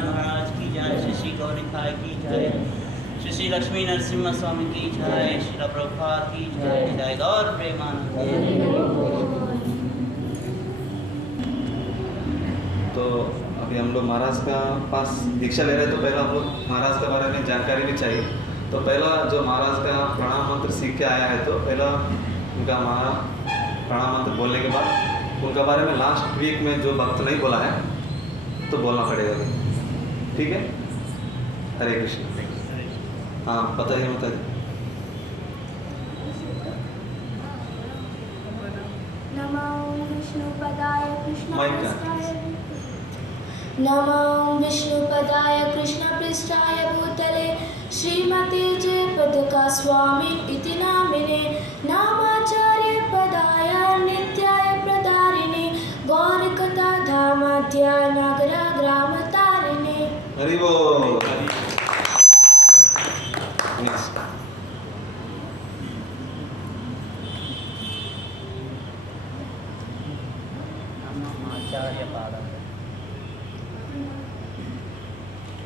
गजानन महाराज की जय, श्री श्री गौरीखाय की जय, श्री श्री लक्ष्मी नरसिम्हा स्वामी की जय, श्रील प्रभुपाद की जय, जय गौर प्रेमानंद। तो अभी हम लोग महाराज का पास दीक्षा ले रहे हैं, तो पहला हम लोग महाराज के बारे में जानकारी भी चाहिए। तो पहला जो महाराज का प्रणाम मंत्र सीख के आया है, तो पहला उनका प्रणाम मंत्र बोलने के बाद उनका बारे में लास्ट वीक में जो भक्त नहीं बोला है तो बोलना पड़ेगा अभी, ठीक है। हरे कृष्ण। हाँ बताइए बताइए। नमो विष्णुपदाय कृष्णपृष्ठाय भूतले श्रीमते जयपताका स्वामी इति नामिने नामाचार्य पदाय नित्याय प्रदारिणे गौरकथा धामाद्या नगर ग्राम तारिणे। हरि बोल।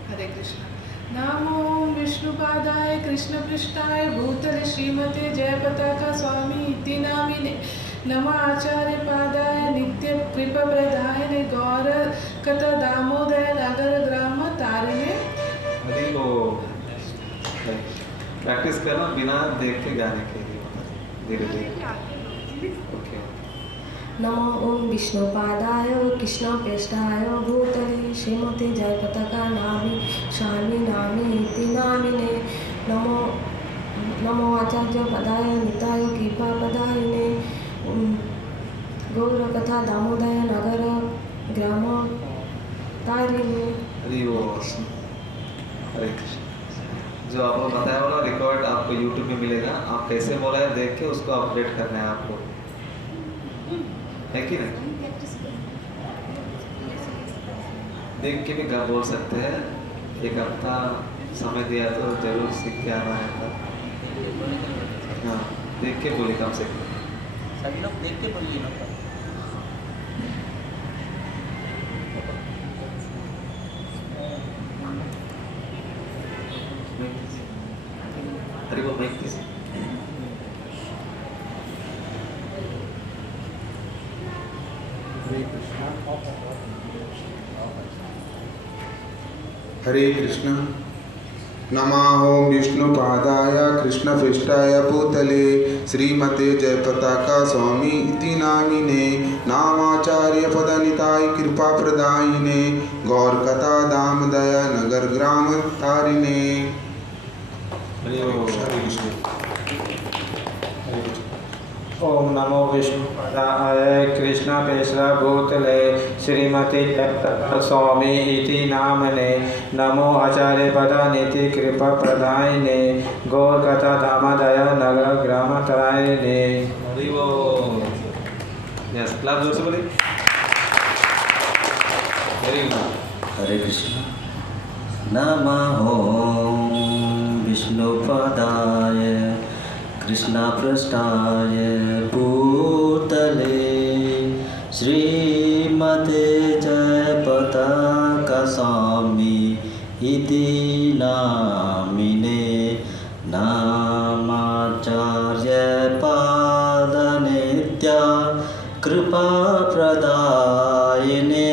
हरे कृष्ण। नमो विष्णुपादाय कृष्णपृष्ठाय भूतले श्रीमते जयपताका स्वामी इति नामिने नमः आचार्य पादाय नित्य कृपाप्रदायिने गौर कथा दामोदय नगर ग्राम तारिणे। हरि बोल। प्रैक्टिस करना बिना देख के गाने के लिए, धीरे धीरे। ओके। नमो ओम विष्णुपादाय कृष्णप्रेष्ठाय भूतले श्रीमते जयपताका स्वामी नामी इति नामिने नमो आचार्य पदाय निताय कृपा पदायिने गौरकथा दामोदय नगर ग्राम तारिणे। हरि बोल। हरे कृष्ण। जो आपको बताया वाला रिकॉर्ड आपको यूट्यूब में मिलेगा, आप कैसे बोला है देख के उसको अपडेट करना है आपको, है कि नहीं? देख के भी बोल सकते हैं। एक हफ्ता समय दिया तो जरूर सीख के आना है। हाँ देख के बोलिए कम से कम। सभी लोग देख के बोलिए ना। हरि बोल। भाई किस हरे कृष्ण। नमः ओम विष्णुपादाय कृष्णपृष्ठाय भूतले श्रीमते जयपताका स्वामी इति नामिने नामाचार्य पदनिताय कृपा प्रदायिने गौरकथा दामोदय नगर ग्राम तारिणे। ओम नमो विष्णुपदाय कृष्णप्रेष्ठाय भूतले श्रीमते जयपताका स्वामी इति नामिने नमो आचार्य पदानिधि कृपा प्रदायिने गौरकथा दामोदय नगर ग्राम तारिणे। हरि बोल। यस, क्लास जोर से बोलिए। Very good. हरे कृष्ण। नमः ओम विष्णुपदाय कृष्णपृष्ठाय भूतले श्रीमते जयपताका स्वामी इति नामिने नामाचार्य पादनित्या कृपा प्रदायिने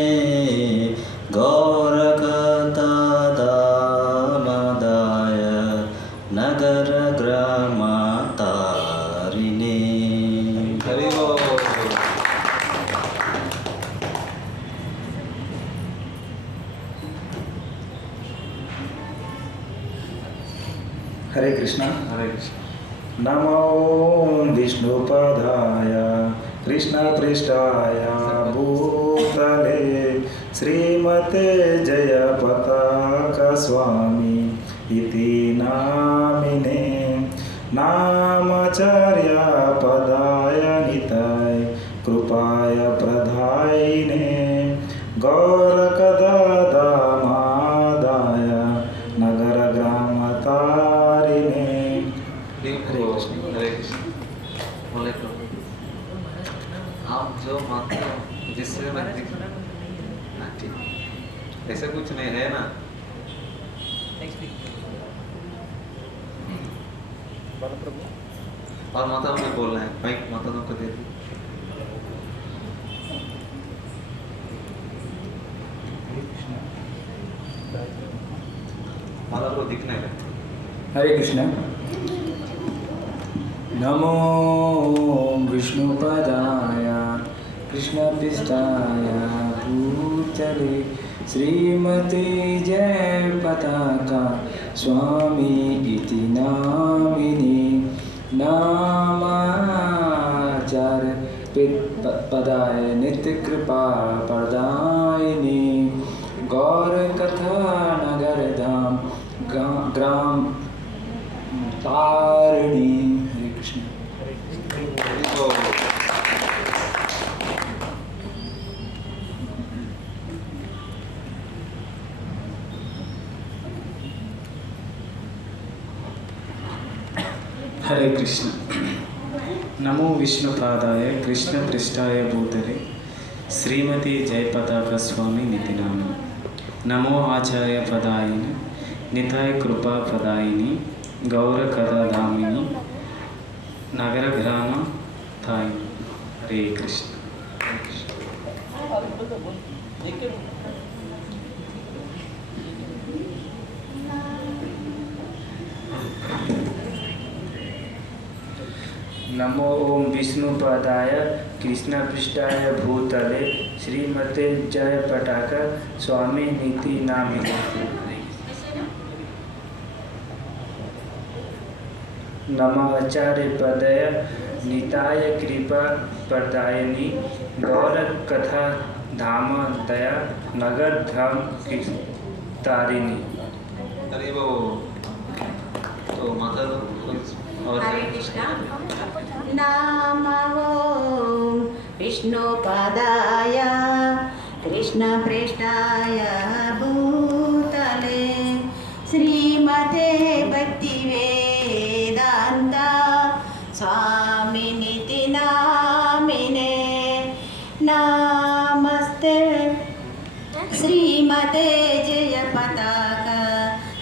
गौरकथा दामोदय नगर ग्राम तारिणे। हरि बोल। हरे कृष्ण। हरे कृष्ण। नमो विष्णुपदाय कृष्णपृष्ठाय भूतले श्रीमते जयपताका स्वामी इति नामिने नामाचार्य पदाय निताय कृपाय प्रदायिने गौरकथा दामोदय नगर ग्राम तारिणे। हरे कृष्ण। हरे कृष्ण। बोले तो आप जो मानते हो जिससे मैं ठीक ऐसा कुछ नहीं है ना। और माता में बोलना है, माइक माता को दे दी। माला को दिखना है। हरे कृष्ण। नमो विष्णुपदाय कृष्णपृष्ठाय भूतले श्रीमते जय पताका स्वामी इति नामिने नामाचार्य पदाय नित्य कृपा प्रदायिने गौर कथा नगर धाम ग्राम तारिणी। हरे कृष्ण। हरे कृष्ण। नमो विष्णुपादाय कृष्णपृष्ठाय भूतले श्रीमती जयपताका स्वामी निति नामिने नमो आचार्य पदायिने निताय कृपा प्रदायिनी गौर कथा धामिनी नगर ग्राम तारिणी। हरे कृष्ण। नमो ओम विष्णुपदाय कृष्णपृष्ठाय भूतले श्रीमते जय पताका स्वामी निति नामिने नमाचार्य पदय निताय कृपा प्रदायिनी गौर कथा धाम दया नगर धाम तारिणी। अरे वो तो माता और हरे कृष्णा। नमो विष्णुपादाय कृष्णपृष्ठाय भूतले श्रीमते भक्तिवेदान्त स्वामी निति नामिने नमस्ते श्रीमते जय पताका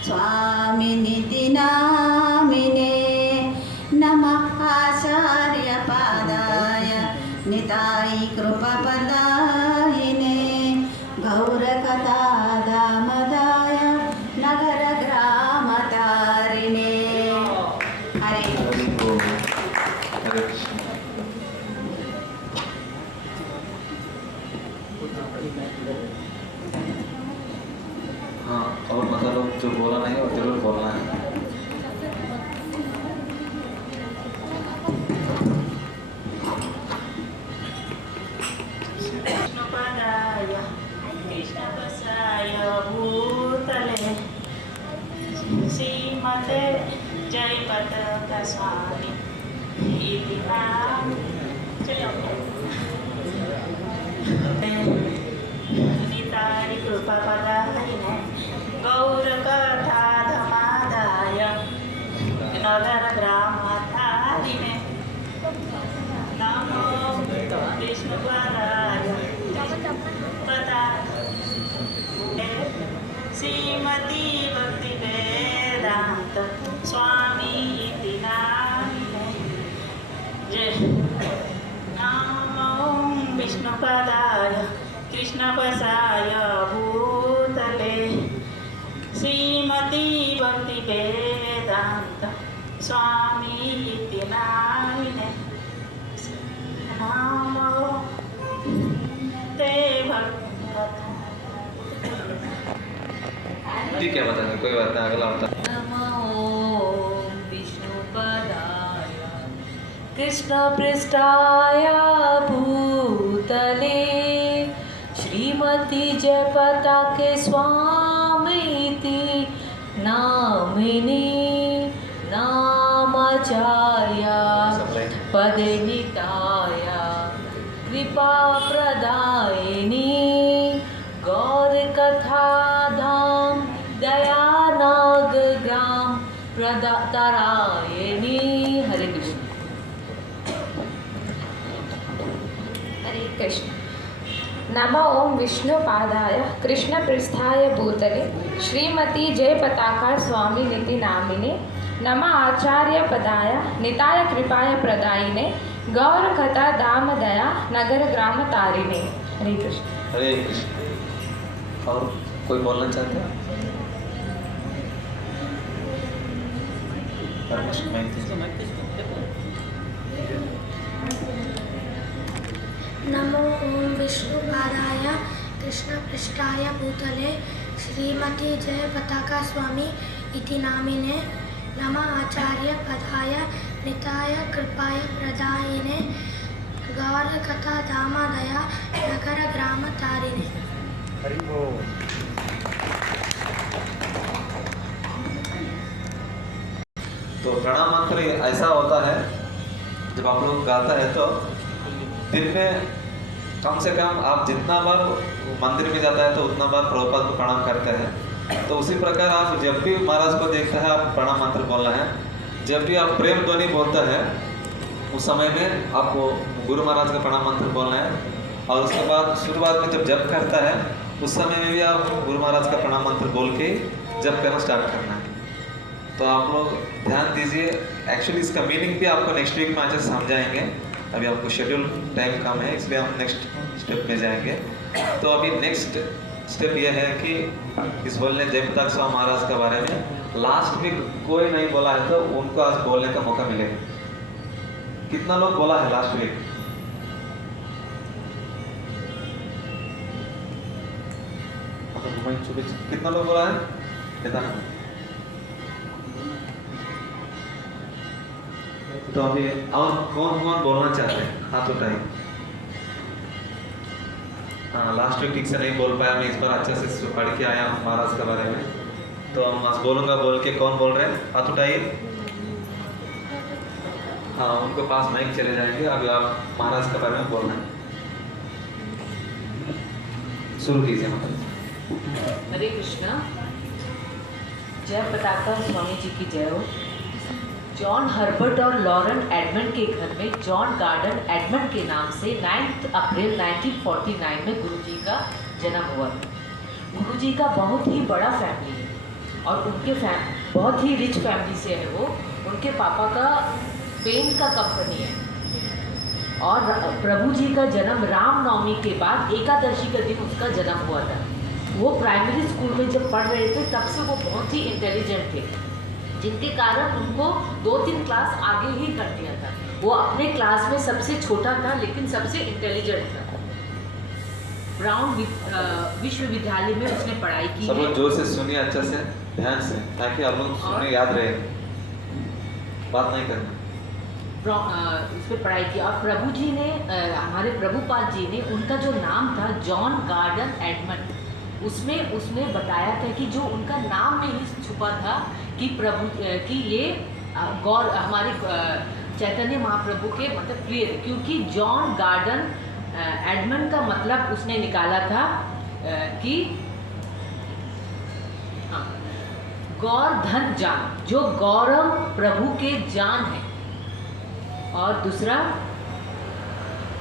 स्वामी निति नामिने नमः आचार्य पादाय निताय कृपापदायिने गौर कथा दामदाय नगर ग्राम तारिणे। हरे हरे कृष्ण। हाँ, और माता लोग जो बोला नहीं वो जरूर बोलना है। विष्णुपदाय कृष्णपृष्ठाय भूतले श्रीमते जय पताका स्वामी इति निताय कृपा प्रदायिने गौर कथा धमादाय नगर ग्राम तारिणे नमो विष्णुपदाय पता श्रीमती भक्ति वेदांत स्वामी इति नामिने जय नमो विष्णुपदाय कृष्णपृष्ठाय भूतले श्रीमती भक्ति वेदांत स्वामी इति नामिने नमो ते ठीक है, बताना कोई बात नहीं, अगला होता। नमो विष्णुपदाय कृष्णपृष्ठाय भूतले श्रीमती जय पताके स्वामी इति नामिने नामाचार्य पदे निताय कृपा प्रदायिनी गौर कथा धाम दयानाग ग्राम प्रदातारायणी। हरे कृष्ण। हरे कृष्ण। नमो ओम विष्णुपादाय कृष्णपृष्ठाय भूतले श्रीमती जयपताका स्वामी निति नामिने नमः आचार्य पदाय निताय कृपाय प्रदायिने गौर कथा दाम दया नगर ग्राम तारिणे। हरे कृष्ण। हरे कृष्ण। और कोई बोलना चाहते हैं? नमो ओम विष्णुपादाय कृष्णपृष्ठाय भूतले श्रीमती जयपताका स्वामी इति नामिने नमः आचार्य पदाय निताय कृपाय प्रदायिने गौर कथा धाम दया नगर ग्राम तारिणे। तो प्रणाम मंत्र ऐसा होता है, जब आप लोग गाता है तो दिन में कम से कम आप जितना बार मंदिर में जाता है तो उतना बार प्रभुपाद को प्रणाम करते हैं। तो उसी प्रकार आप जब भी महाराज को देखता है आप प्रणाम मंत्र बोलना है। जब भी आप प्रेम ध्वनि बोलता है उस समय में आपको गुरु महाराज का प्रणाम मंत्र बोलना है। और उसके बाद शुरुआत में जब जप करता है उस समय में भी आप गुरु महाराज का प्रणाम मंत्र बोल के जप करना स्टार्ट करना है। तो आप लोग ध्यान दीजिए। एक्चुअली इसका मीनिंग भी आपको नेक्स्ट वीक में अच्छे समझाएंगे। अभी आपको शेड्यूल टाइम कम है इसलिए हम नेक्स्ट स्टेप में जाएंगे। तो अभी नेक्स्ट स्टेप ये है कि इस बोलने जयपताका स्वामी महाराज के बारे में लास्ट वीक कोई नहीं बोला है तो उनको आज बोलने का मौका मिलेगा। कितना लोग बोला है लास्ट वीक? कितना लोग बोला है? बताना। तो अभी और कौन कौन बोलना चाहते हैं? हाथ उठाइए। हाँ, लास्ट वीक ठीक से नहीं बोल पाया, मैं इस बार अच्छे से पढ़ के आया हूँ महाराज के बारे में। तो हम आज बोलूँगा, बोल के कौन बोल रहे हैं? हाथ उठाइए। हाँ, उनको पास माइक चले जाएंगे। अभी आप महाराज के बारे में बोलना है, शुरू कीजिए महाराज। हरे कृष्णा। जयपताका स्वामी जी की जय हो। जॉन हर्बर्ट और लॉरेन एडमंड के घर में जॉन गार्डन एडमंड के नाम से 9 अप्रैल 1949 में गुरुजी का जन्म हुआ था। गुरुजी का बहुत ही बड़ा फैमिली है और उनके बहुत ही रिच फैमिली से है वो। उनके पापा का पेंट का कंपनी है और प्रभु जी का जन्म रामनवमी के बाद एकादशी का दिन उसका जन्म हुआ था। वो प्राइमरी स्कूल में जब पढ़ रहे थे तब से वो बहुत ही इंटेलिजेंट थे, जिनके कारण उनको 2-3 क्लास आगे ही कर दिया था। वो अपने क्लास में सबसे छोटा था लेकिन सबसे इंटेलिजेंट था। ब्राउन विश्वविद्यालय में उसने पढ़ाई की। सब लोग जोर से सुनिए, अच्छे से ध्यान से, ताकि आप लोग सुने याद रहे, बात नहीं करना। इस पर पढ़ाई की और प्रभु जी ने हमारे प्रभुपाद जी ने उनका जो नाम था जॉन गार्डन एडमंड, उसमें उसने बताया था कि जो उनका नाम में ही छुपा था कि प्रभु कि ये हमारे चैतन्य महाप्रभु के मतलब प्रिय, क्योंकि जॉन गार्डन एडमंड का मतलब उसने निकाला था कि गौर धन जान, जो गौरव प्रभु के जान है। और दूसरा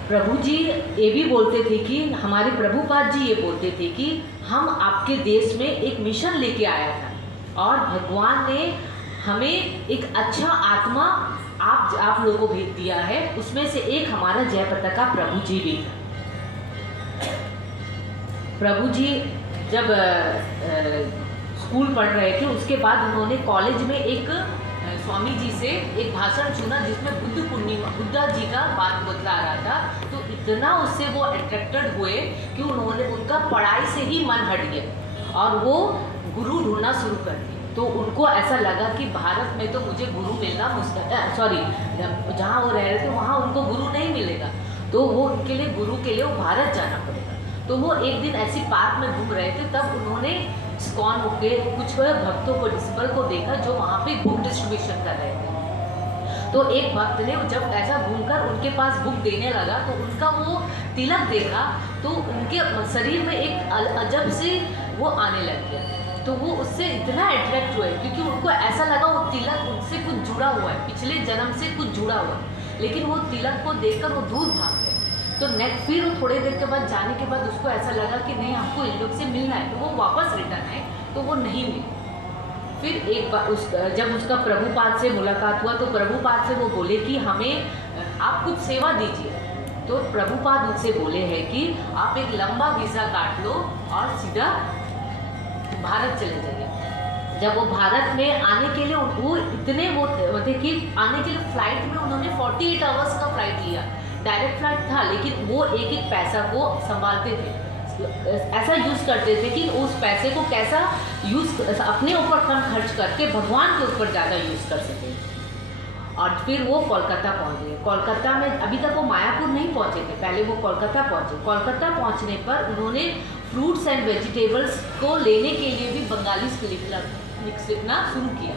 प्रभु जी ये भी बोलते थे कि हमारे प्रभुपाद जी ये बोलते थे कि हम आपके देश में एक मिशन लेके आया था और भगवान ने हमें एक अच्छा आत्मा आप लोगों को भेज दिया है। उसमें से एक हमारा जयपताका प्रभु जी भी था। प्रभु जी जब स्कूल पढ़ रहे थे उसके बाद उन्होंने कॉलेज में एक स्वामी जी से एक भाषण सुना जिसमें बुद्धा जी का बात बतला रहा था। तो इतना उससे वो अट्रैक्टेड हुए कि उन्होंने उनका पढ़ाई से ही मन हट गया और वो गुरु ढूंढना शुरू कर दिया। तो उनको ऐसा लगा कि भारत में तो मुझे गुरु मिलना जहाँ वो रह रहे थे वहाँ उनको गुरु नहीं मिलेगा, तो वो उनके लिए गुरु के लिए वो भारत जाना पड़ेगा। तो वो एक दिन ऐसी पार्क में घूम रहे थे, तब उन्होंने इस्कॉन के कुछ भक्तों को डिसिपल को देखा जो वहाँ पे बुक डिस्ट्रीब्यूशन कर रहे थे। तो एक भक्त ने जब ऐसा घूमकर उनके पास बुक देने लगा तो उनका वो तिलक देखा तो उनके शरीर में एक अजब से वो आने लग गया। तो वो उससे इतना अट्रैक्ट हुए क्योंकि उनको ऐसा लगा वो तिलक उनसे कुछ जुड़ा हुआ है, पिछले जन्म से कुछ जुड़ा हुआ है। लेकिन वो तिलक को देखकर वो दूर भाग गए। तो नेक्स्ट फिर वो थोड़ी देर के बाद जाने के बाद उसको ऐसा लगा कि नहीं हमको इन लोग से मिलना है, तो वो वापस रिटर्न आए तो वो नहीं मिले। फिर एक बार जब उसका प्रभुपाद से मुलाकात हुआ तो प्रभुपाद से वो बोले कि हमें आप कुछ सेवा दीजिए। तो प्रभुपाद उनसे बोले हैं कि आप एक लंबा वीज़ा काट लो और सीधा भारत चले जाइए। जब वो भारत में आने के लिए वो इतने वो थे कि आने के लिए फ़्लाइट में उन्होंने 48 आवर्स का फ़्लाइट लिया। डायरेक्ट फ्लाइट था लेकिन वो एक एक पैसा को संभालते थे, ऐसा यूज़ करते थे कि उस पैसे को कैसा यूज़ अपने ऊपर कम खर्च करके भगवान के ऊपर ज़्यादा यूज़ कर सके। और फिर वो कोलकाता पहुंच गए। कोलकाता में अभी तक वो मायापुर नहीं पहुंचे थे, पहले वो कोलकाता पहुंचे। कोलकाता पहुंचने पर उन्होंने फ्रूट्स एंड वेजिटेबल्स को लेने के लिए भी बंगाली सीखना शुरू किया।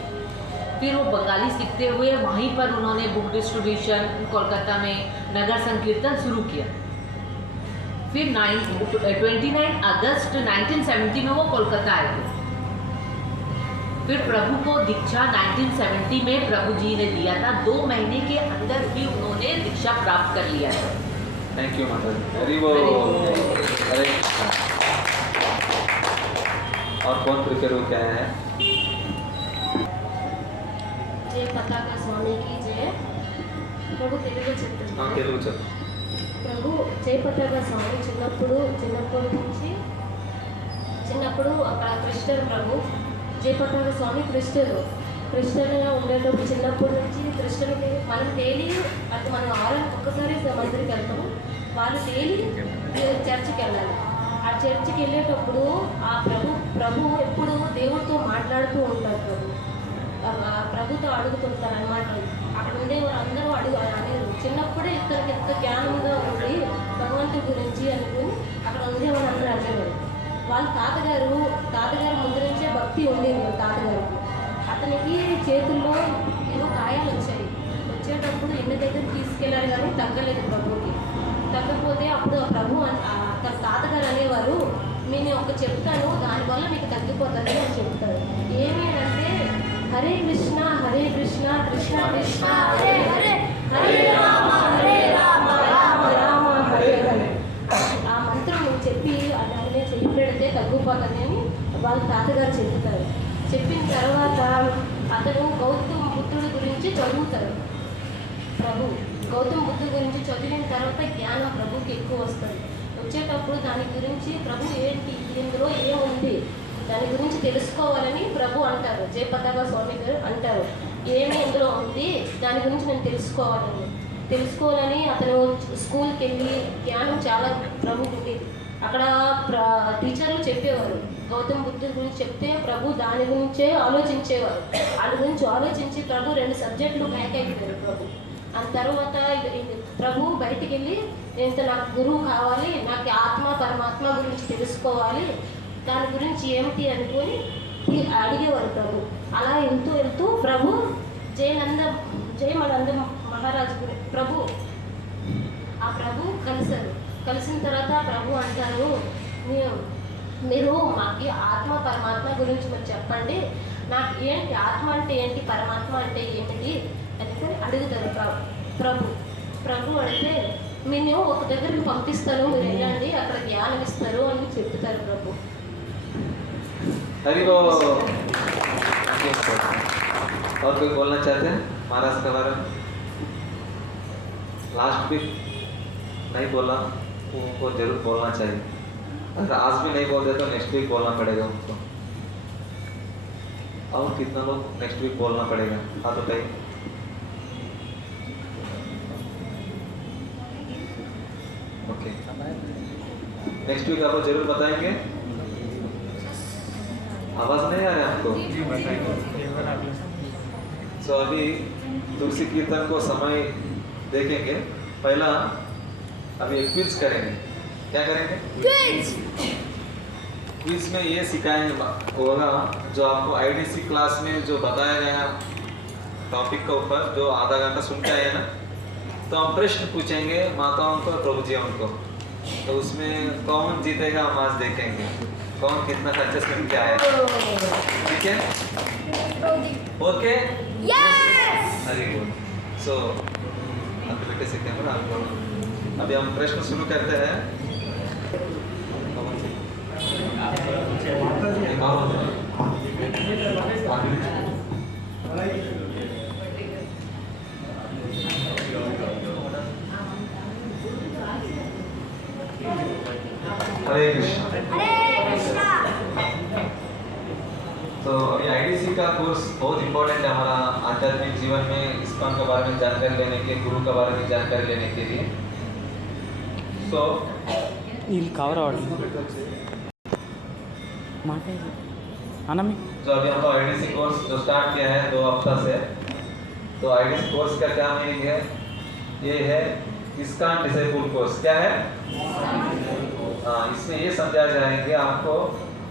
फिर वो बंगाली सीखते हुए वहीं पर उन्होंने बुक डिस्ट्रीब्यूशन कोलकाता में नगर संकीर्तन शुरू किया। फिर 29 अगस्त 1970 में वो कोलकाता आए थे। फिर प्रभु को दीक्षा 1970 में प्रभु जी ने दिया था। 2 महीने के अंदर ही उन्होंने दीक्षा प्राप्त कर लिया था। थैंक यू माता जी। हरि बोल। हरे कृष्णा। और कौन प्रिपेयर हो क्या है? जय पताका स्वामी की जय। ప్రభు తెలుగు చెప్తున్నాను. తెలుగు చెప్పు. ప్రభు జయ పతాక స్వామి చిన్నప్పుడు అక్కడ క్రిస్టియన్ ప్రభు జయ పతాక స్వామి క్రిస్టియన్గా ఉండేటప్పుడు చిన్నప్పటి నుంచి క్రిస్టియన్కి మనం డైలీ అది మనం వారానికి ఒక్కసారి మందిరికి వెళ్తాము. వాళ్ళు డైలీ చర్చికి వెళ్ళాలి. ఆ చర్చికి వెళ్ళేటప్పుడు ఆ ప్రభు ఎప్పుడు దేవుడితో మాట్లాడుతూ ఉంటారు. ప్రభుతో అడుగుతుంటారు అన్నమాట. అక్కడ ఉండే అందరూ అనేది చిన్నప్పుడే ఇతనికి ఎంత జ్ఞానంగా ఉంది భగవంతుడి గురించి అనుకుని అక్కడ ఉండే వాళ్ళందరూ అనేవారు. వాళ్ళ తాతగారు ముందు నుంచే భక్తి ఉండేది వాళ్ళ తాతగారికి. అతనికి చేతుల్లో ఏవో గాయాలు వచ్చేటప్పుడు ఇంటి దగ్గర తీసుకెళ్ళారు కానీ తగ్గలేదు ప్రభుకి. తగ్గకపోతే అప్పుడు ఆ ప్రభు తన తాతగారు అనేవారు, నేను ఒక చెప్తాను దానివల్ల మీకు తగ్గిపోతుంది అని చెప్తారు. ఏమి అంటే హరే కృష్ణ కృష్ణ కృష్ణ హరే హరే హరే రామ రామ రామ హరే హరే. ఆ మంత్రం నువ్వు చెప్పి అలాగే చెయ్యి పెడితే తగ్గిపోతుంది అని వాళ్ళ తాతగారు చెప్తారు. చెప్పిన తర్వాత అతను గౌతమ బుద్ధుడి గురించి చదువుతారు. గౌతమ బుద్ధుడి గురించి చదివిన తర్వాత జ్ఞానం ప్రభుకి ఎక్కువ వస్తుంది. వచ్చేటప్పుడు దాని గురించి ప్రభు ఏంటి ఇందులో ఏముంది దాని గురించి తెలుసుకోవాలని ప్రభు అంటారు. జయ పతాక స్వామి గారు అంటారు, ఏమి ఇందులో ఉంది దాని గురించి నేను తెలుసుకోవాలని అతను స్కూల్కి వెళ్ళి జ్ఞానం చాలా ప్రభుకి ఉండేది. అక్కడ టీచర్లు చెప్పేవారు గౌతమ బుద్ధుడి గురించి చెప్తే ప్రభు దాని గురించే ఆలోచించేవారు. వాళ్ళ గురించి ఆలోచించి ప్రభు 2 సబ్జెక్టులు బ్యాక్ అయిపోయారు ప్రభు. ఆ తర్వాత ప్రభు బయటికి వెళ్ళి నేను నాకు గురువు కావాలి, నాకు ఆత్మ పరమాత్మ గురించి తెలుసుకోవాలి, దాని గురించి ఏమిటి అనుకొని అడిగేవారు ప్రభు. అలా వెళ్తూ ప్రభు జయమనంద మహారాజు ప్రభు కలిసిన తర్వాత ప్రభు అంటారు, మీరు మాకు ఆత్మ పరమాత్మ గురించి మీరు చెప్పండి, నాకు ఏంటి ఆత్మ అంటే ఏంటి పరమాత్మ అంటే ఏమిటి అని అడుగుతారు ప్రభు అడిగితే నేను ఒక దగ్గరికి పంపిస్తాను, మీరు వెళ్ళండి అక్కడ జ్ఞానం ఇస్తారు అని చెప్తారు ప్రభు. हरि बोल। और कोई बोलना चाहते हैं महाराज के बारे में? लास्ट वीक नहीं बोला, उनको जरूर बोलना चाहिए। अगर आज भी नहीं बोलते तो नेक्स्ट वीक बोलना पड़ेगा उनको। और कितना लोग नेक्स्ट वीक बोलना पड़ेगा हाँ बताइए। ओके, नेक्स्ट वीक आपको जरूर बताएंगे। आवाज नहीं आ रहा है आपको? सो अभी तुलसी कीर्तन को समय देखेंगे। पहला अभी एक क्विज करेंगे। क्या करेंगे? क्विज में ये सिखाएंगे होगा जो आपको आईडीसी क्लास में जो बताया गया टॉपिक के ऊपर जो आधा घंटा सुन के आए ना, तो हम प्रश्न पूछेंगे माताओं को, प्रभु जी उनको, तो उसमें कौन जीतेगा हम आज देखेंगे, कौन कितना खर्चा सुन के आया। ठीक है? ओके? यस। अरे गुड। सो आपके बेटे से कैमरा आप बोलो। अभी हम प्रश्न शुरू करते हैं। हरे कृष्णा। तो अभी आईडीसी का कोर्स बहुत इम्पोर्टेंट है हमारा आध्यात्मिक जीवन में, इस्कॉन के बारे में जानकारी लेने के, गुरु के बारे में जानकारी लेने के लिए। तो जो अभी हम लोग आईडीसी कोर्स जो स्टार्ट किया है 2 हफ्ता से, तो आईडीसी कोर्स का क्या मीनिंग है? ये है इस्कॉन डिसाइपल कोर्स। क्या है? हाँ, इसमें ये समझाया जाएंगे आपको,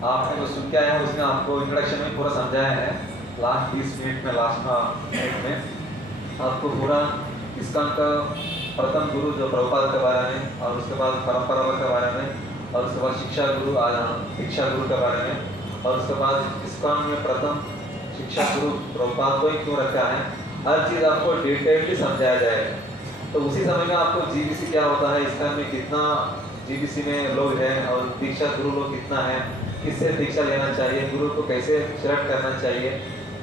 आपने जो सुन के आए हैं उसमें आपको इंट्रोडक्शन में पूरा समझाया है। लास्ट 20 मिनट में, लास्ट मिनट में आपको पूरा इस्कॉन का प्रथम गुरु जो प्रभुपाद के बारे में, और उसके बाद परंपरा के बारे में, और उसके बाद शिक्षा गुरु दीक्षा गुरु के बारे में, और उसके बाद इस्कॉन में प्रथम शिक्षा गुरु प्रभुपाद को ही क्यों रखा है, हर चीज़ आपको डिटेलली समझाया जाएगा। तो उसी समय में आपको जीबीसी क्या होता है, इस्कॉन में कितना जीबीसी में लोग हैं, और दीक्षा गुरु लोग कितना है, किससे दीक्षा लेना चाहिए, गुरु को कैसे सिलेक्ट करना चाहिए,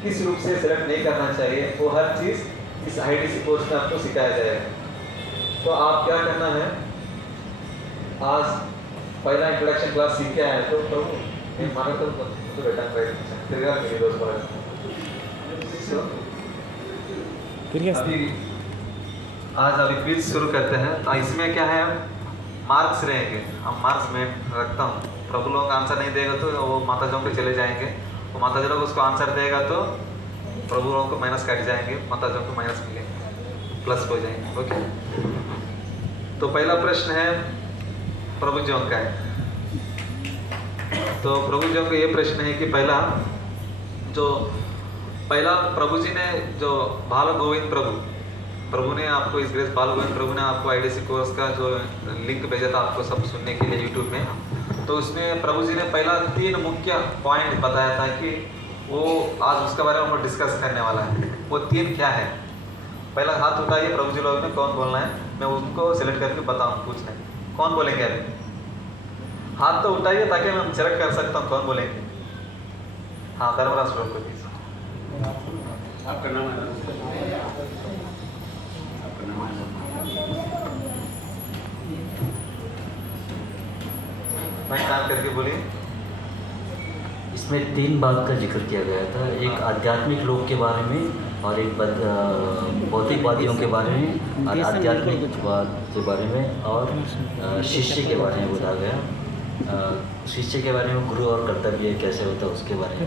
किस रूप से सिलेक्ट नहीं करना चाहिए, वो हर चीज़ इस आईडीसी कोर्स में आपको सिखाया जाएगा। तो आप क्या करना है, आज पहला इंट्रोडक्शन क्लास सीख के आए तो माना तो बेटा मेरे दोस्त अभी आज अभी क्विज शुरू करते हैं। तो इसमें क्या है, मार्क्स रहेंगे, हम मार्क्स में रखता हूँ। प्रभु लोग आंसर नहीं देगा तो वो माता जी पे चले जाएंगे, वो माता जी लोग उसको आंसर देगा तो प्रभु लोगों को माइनस काट जाएंगे, माता जी को माइनस मिलेंगे, प्लस हो जाएंगे। ओके, तो पहला प्रश्न है प्रभु जी का है। तो प्रभु जी का ये प्रश्न है कि पहला प्रभु जी ने जो बाल गोविंद प्रभु ने आपको इस ग्रेस बाल गोविंद प्रभु ने आपको आईडीसी कोर्स का जो लिंक भेजा था आपको सब सुनने के लिए यूट्यूब में, तो उसमें प्रभु जी ने पहला 3 मुख्य पॉइंट बताया था कि वो आज उसके बारे में हम डिस्कस करने वाला है। वो 3 क्या है? पहला हाथ उठाइए प्रभु जी लोग में, कौन बोलना है, मैं उनको सिलेक्ट करके बताऊँ, पूछना है कौन बोलेंगे। अभी हाथ तो उठाइए ताकि मैं सिलेक्ट कर सकता हूँ कौन बोलेंगे। हाँ, धर्मराज प्रभु को आपका नाम है? मैं काम करके बोलिए। इसमें 3 बात का जिक्र किया गया था, एक आध्यात्मिक लोक के बारे में, और एक भौतिकवादियों के बारे में, और आध्यात्मिकवाद के बारे में, और शिष्य के बारे में बताया गया। शिष्य के बारे में गुरु और कर्तव्य कैसे होता है उसके बारे में,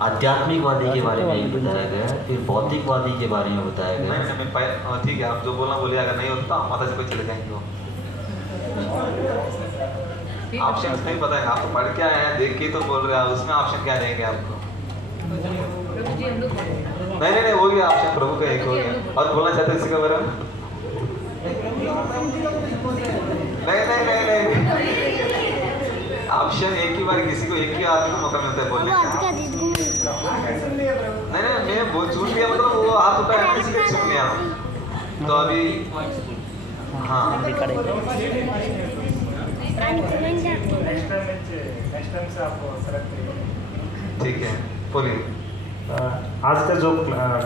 आध्यात्मिकवादी के बारे में बताया गया, फिर भौतिकवादी के बारे में बताया गया। ठीक है, आप जो बोलना बोलिए, अगर नहीं होता माता जी को चले जाएंगे। वो ऑप्शन नहीं पता है, आप तो पढ़ के आए हैं, देख के तो बोल रहे हैं, उसमें ऑप्शन क्या देंगे आपको? नहीं, हो गया ऑप्शन, प्रभु का एक हो गया। और बोलना चाहते हैं इसी के बारे में? नहीं, ऑप्शन एक ही बार, किसी को एक ही आदमी को मौका मिलता है बोलने का। नहीं, मैं बोल सुन लिया, मतलब वो हाथ उठाया, किसी का सुन लिया। तो अभी हाँ, ठीक है, बोलिए। आज का जो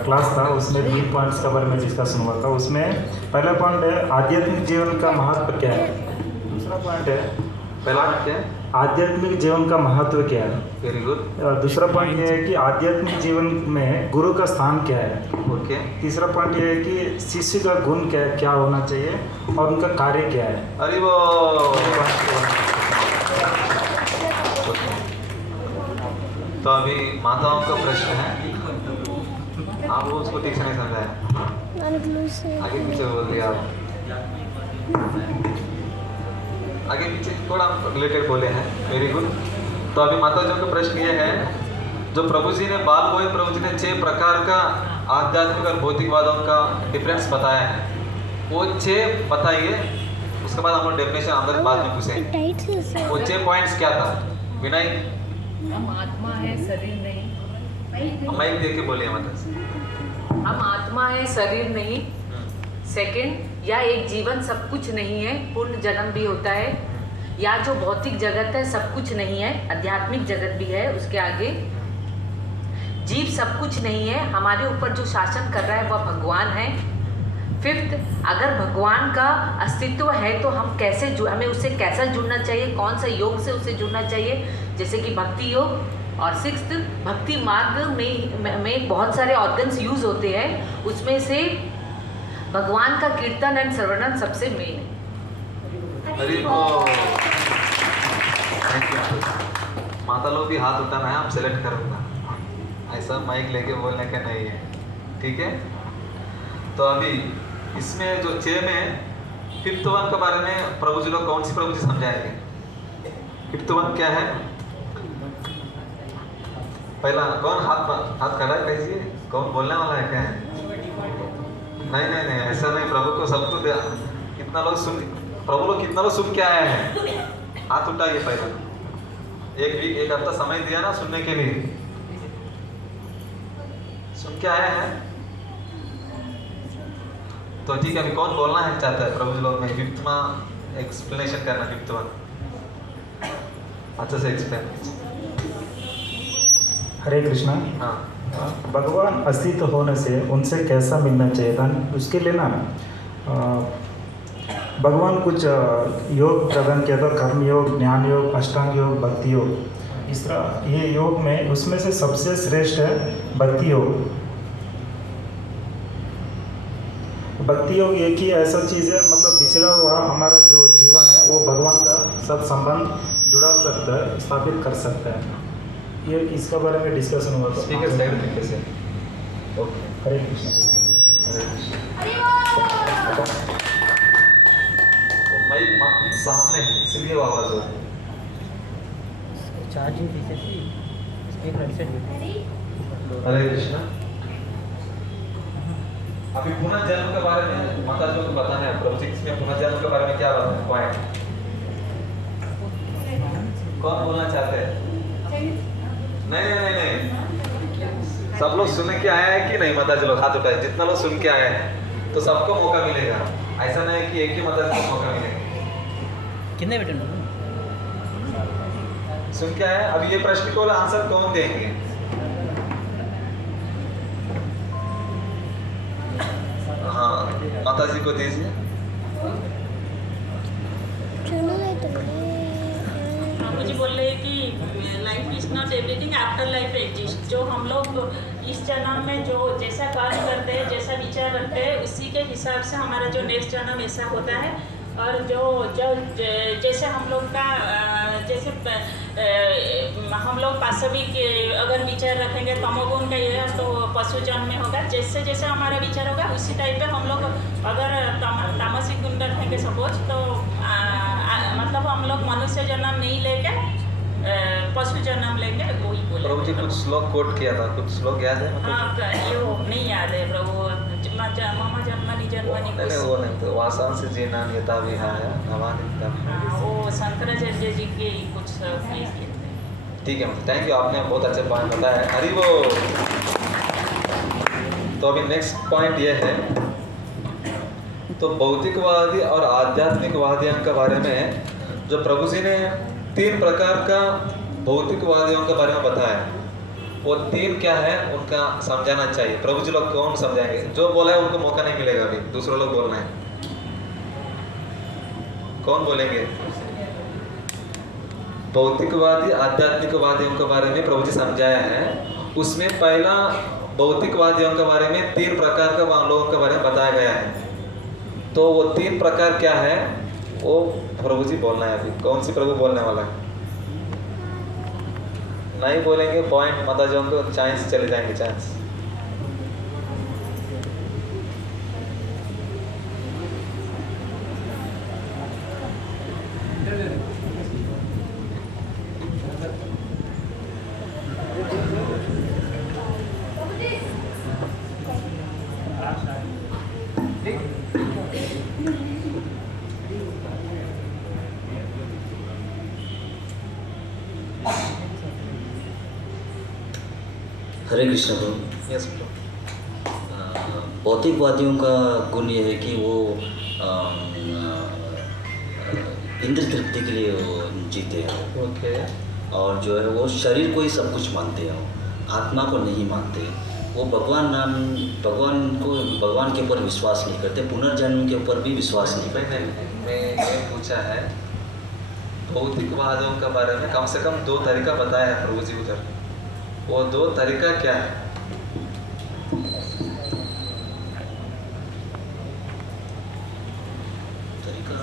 क्लास था उसमें 3 पॉइंट्स के बारे में डिस्कशन हुआ था। उसमें पहला पॉइंट है आध्यात्मिक जीवन का महत्व क्या है। दूसरा पॉइंट है, पहला क्या है? आध्यात्मिक जीवन का महत्व क्या है। Very good. दूसरा पॉइंट ये है कि आध्यात्मिक जीवन में गुरु का स्थान क्या है। ओके। तीसरा पॉइंट ये है कि शिष्य का गुण क्या होना चाहिए और उनका कार्य क्या है। अरे वो तो अभी माताओं का प्रश्न है, आप वो उसको ठीक से नहीं समझाया, आगे पीछे बोल दिया आप, आगे पीछे थोड़ा रिलेटेड बोले हैं। Very good. तो अभी माताओं का प्रश्न ये है, जो प्रभु जी ने बाल गोविंद प्रभु जी ने 6 प्रकार का आध्यात्मिक और भौतिकवादों का डिफरेंस बताया है, वो 6 बताइए, उसके बाद हम लोग डेफिनेशन अंदर बाद में पूछेंगे। वो 6 पॉइंट्स क्या था विनय? हम आत्मा है, शरीर नहीं। माइक दे के बोलिए। मतलब हम आत्मा है, शरीर नहीं, सेकंड, या एक जीवन सब कुछ नहीं है, पूर्ण जन्म भी होता है, या जो भौतिक जगत है सब कुछ नहीं है, आध्यात्मिक जगत भी है। उसके आगे जीव सब कुछ नहीं है, हमारे ऊपर जो शासन कर रहा है वह भगवान है। फिफ्थ, अगर भगवान का अस्तित्व है तो हम कैसे हमें उससे कैसा जुड़ना चाहिए, कौन सा योग से उससे जुड़ना चाहिए, जैसे कि भक्ति योग। और सिक्स्थ, भक्ति मार्ग में बहुत सारे ऑर्गन्स यूज होते हैं, उसमें से भगवान का कीर्तन एंड श्रवणन सबसे मेन है। हरि बोल। माता लोग भी हाथ उठाना है, आप सेलेक्ट करूँगा, ऐसा माइक लेके बोलने का नहीं है, ठीक है। तो अभी इसमें जो 6 में फिफ्थ वन के बारे में प्रभु जी लोग कौन सी प्रभु जी समझाएंगे? फिफ्थ वन क्या है? पहला कौन हाथ कर रहा है? कैसी है? कौन बोलने वाला है? क्या है? नहीं, ऐसा नहीं। प्रभु को सबको कितना लोग सुन, प्रभु लोग कितना लोग सुन के आए हैं? हाथ उठाइए पहले। एक हफ्ता समय दिया ना सुनने के लिए, सुन के आए हैं तो ठीक है। अभी कौन बोलना है चाहता है प्रभु जी लोग में फिफ्थ में एक्सप्लेनेशन करना? फिफ्थ वन अच्छा से एक्सप्लेन। हरे कृष्णा। हाँ, भगवान अस्तित्व होने से उनसे कैसा मिलना चाहिए था, उसके लिए ना भगवान कुछ योग प्रदान किया था, कर्म योग, ज्ञान योग, अष्टांग योग, भक्ति योग। इस तरह ये योग में उसमें से सबसे श्रेष्ठ है भक्ति योग। भक्ति योग एक ही ऐसा चीज़ है, मतलब पिछड़ा हुआ हमारा जो जीवन है वो भगवान का सब संबंध जुड़ा सकता है, स्थापित कर सकता है। ये इसका बारे में डिस्कशन हुआ था। ठीक है, साइड तरीके से। ओके, हरे कृष्ण। हरे कृष्ण। माइक सामने इसलिए आवाज हो रही है। चार्जिंग पीछे से स्पीकर से। हरे कृष्णा। अभी पुनर्जन्म के बारे में माता जी को बताना है। प्रभु जी इसमें पुनर्जन्म के बारे में क्या बताना पॉइंट? कौन बोलना चाहते हैं? नहीं, सब लोग सुन के आए हैं कि नहीं? माता जी लोग हाथ उठाए। जितना लोग सुन के आए हैं तो सबको मौका मिलेगा, ऐसा नहीं कि एक ही माता जी को मौका मिलेगा। कितने बेटे सुन के आए? अभी ये प्रश्न को आंसर कौन देंगे? हाँ, माता जी को दीजिए। मुझे बोल रहे हैं कि life is not everything, after life exist. जो हम लोग इस जन्म में जो जैसा कार्य करते हैं, जैसा विचार रखते हैं, उसी के हिसाब से हमारा जो नेक्स्ट जन्म ऐसा होता है। और जो जैसे हम लोग का जैसे हम लोग पाशविक अगर विचार रखेंगे तमोगुण का ये तो पशु जन्म में होगा। जैसे जैसे हमारा विचार होगा उसी टाइप पे हम लोग अगर तामसिक गुण रखेंगे सपोज, तो मतलब हम लोग मनुष्य जन्म नहीं लेके पशु जन्म लेंगे, वही बोले। प्रभु जी कुछ श्लोक कोट किया था, कुछ श्लोक याद है? हाँ, ये नहीं याद है प्रभु। मम जन्मनि जन्मनि नहीं, वो नहीं तो वासान से जीना यथा विहाय नवानि। वो शंकराचार्य जी के कुछ ठीक है, थैंक यू, आपने बहुत अच्छे पॉइंट बताया। हरि बोल। तो अभी नेक्स्ट पॉइंट ये है, तो भौतिकवादी और आध्यात्मिकवादियों के बारे में जो प्रभु जी ने 3 प्रकार का भौतिकवादियों के बारे में बताया, वो 3 क्या है उनका समझाना चाहिए। प्रभु जी लोग कौन समझाएंगे? जो बोला है उनको मौका नहीं मिलेगा, अभी दूसरे लोग बोलना है। कौन बोलेंगे? भौतिकवादी आध्यात्मिकवादियों के बारे में प्रभु जी समझाया है। उसमें पहला भौतिकवादियों के बारे में 3 प्रकार का लोगों के बारे में बताया गया है। तो वो 3 प्रकार क्या है वो प्रभु जी बोलना है। अभी कौन सी प्रभु बोलने वाला है? नहीं बोलेंगे पॉइंट माता जी को चांस चले जाएंगे, चांस। हरे कृष्ण प्रभु। यस प्रभु। भौतिकवादियों का गुण ये है कि वो इंद्र तृप्ति के लिए वो जीते हैं। ओके। और जो है वो शरीर को ही सब कुछ मानते हैं, आत्मा को नहीं मानते। वो भगवान के ऊपर विश्वास नहीं करते, पुनर्जन्म के ऊपर भी विश्वास नहीं करते। मैं ये पूछा है भौतिकवादियों के बारे में कम से कम 2 तरीका बताया है प्रभु जी उधर, वो 2 तरीका क्या है? तरीका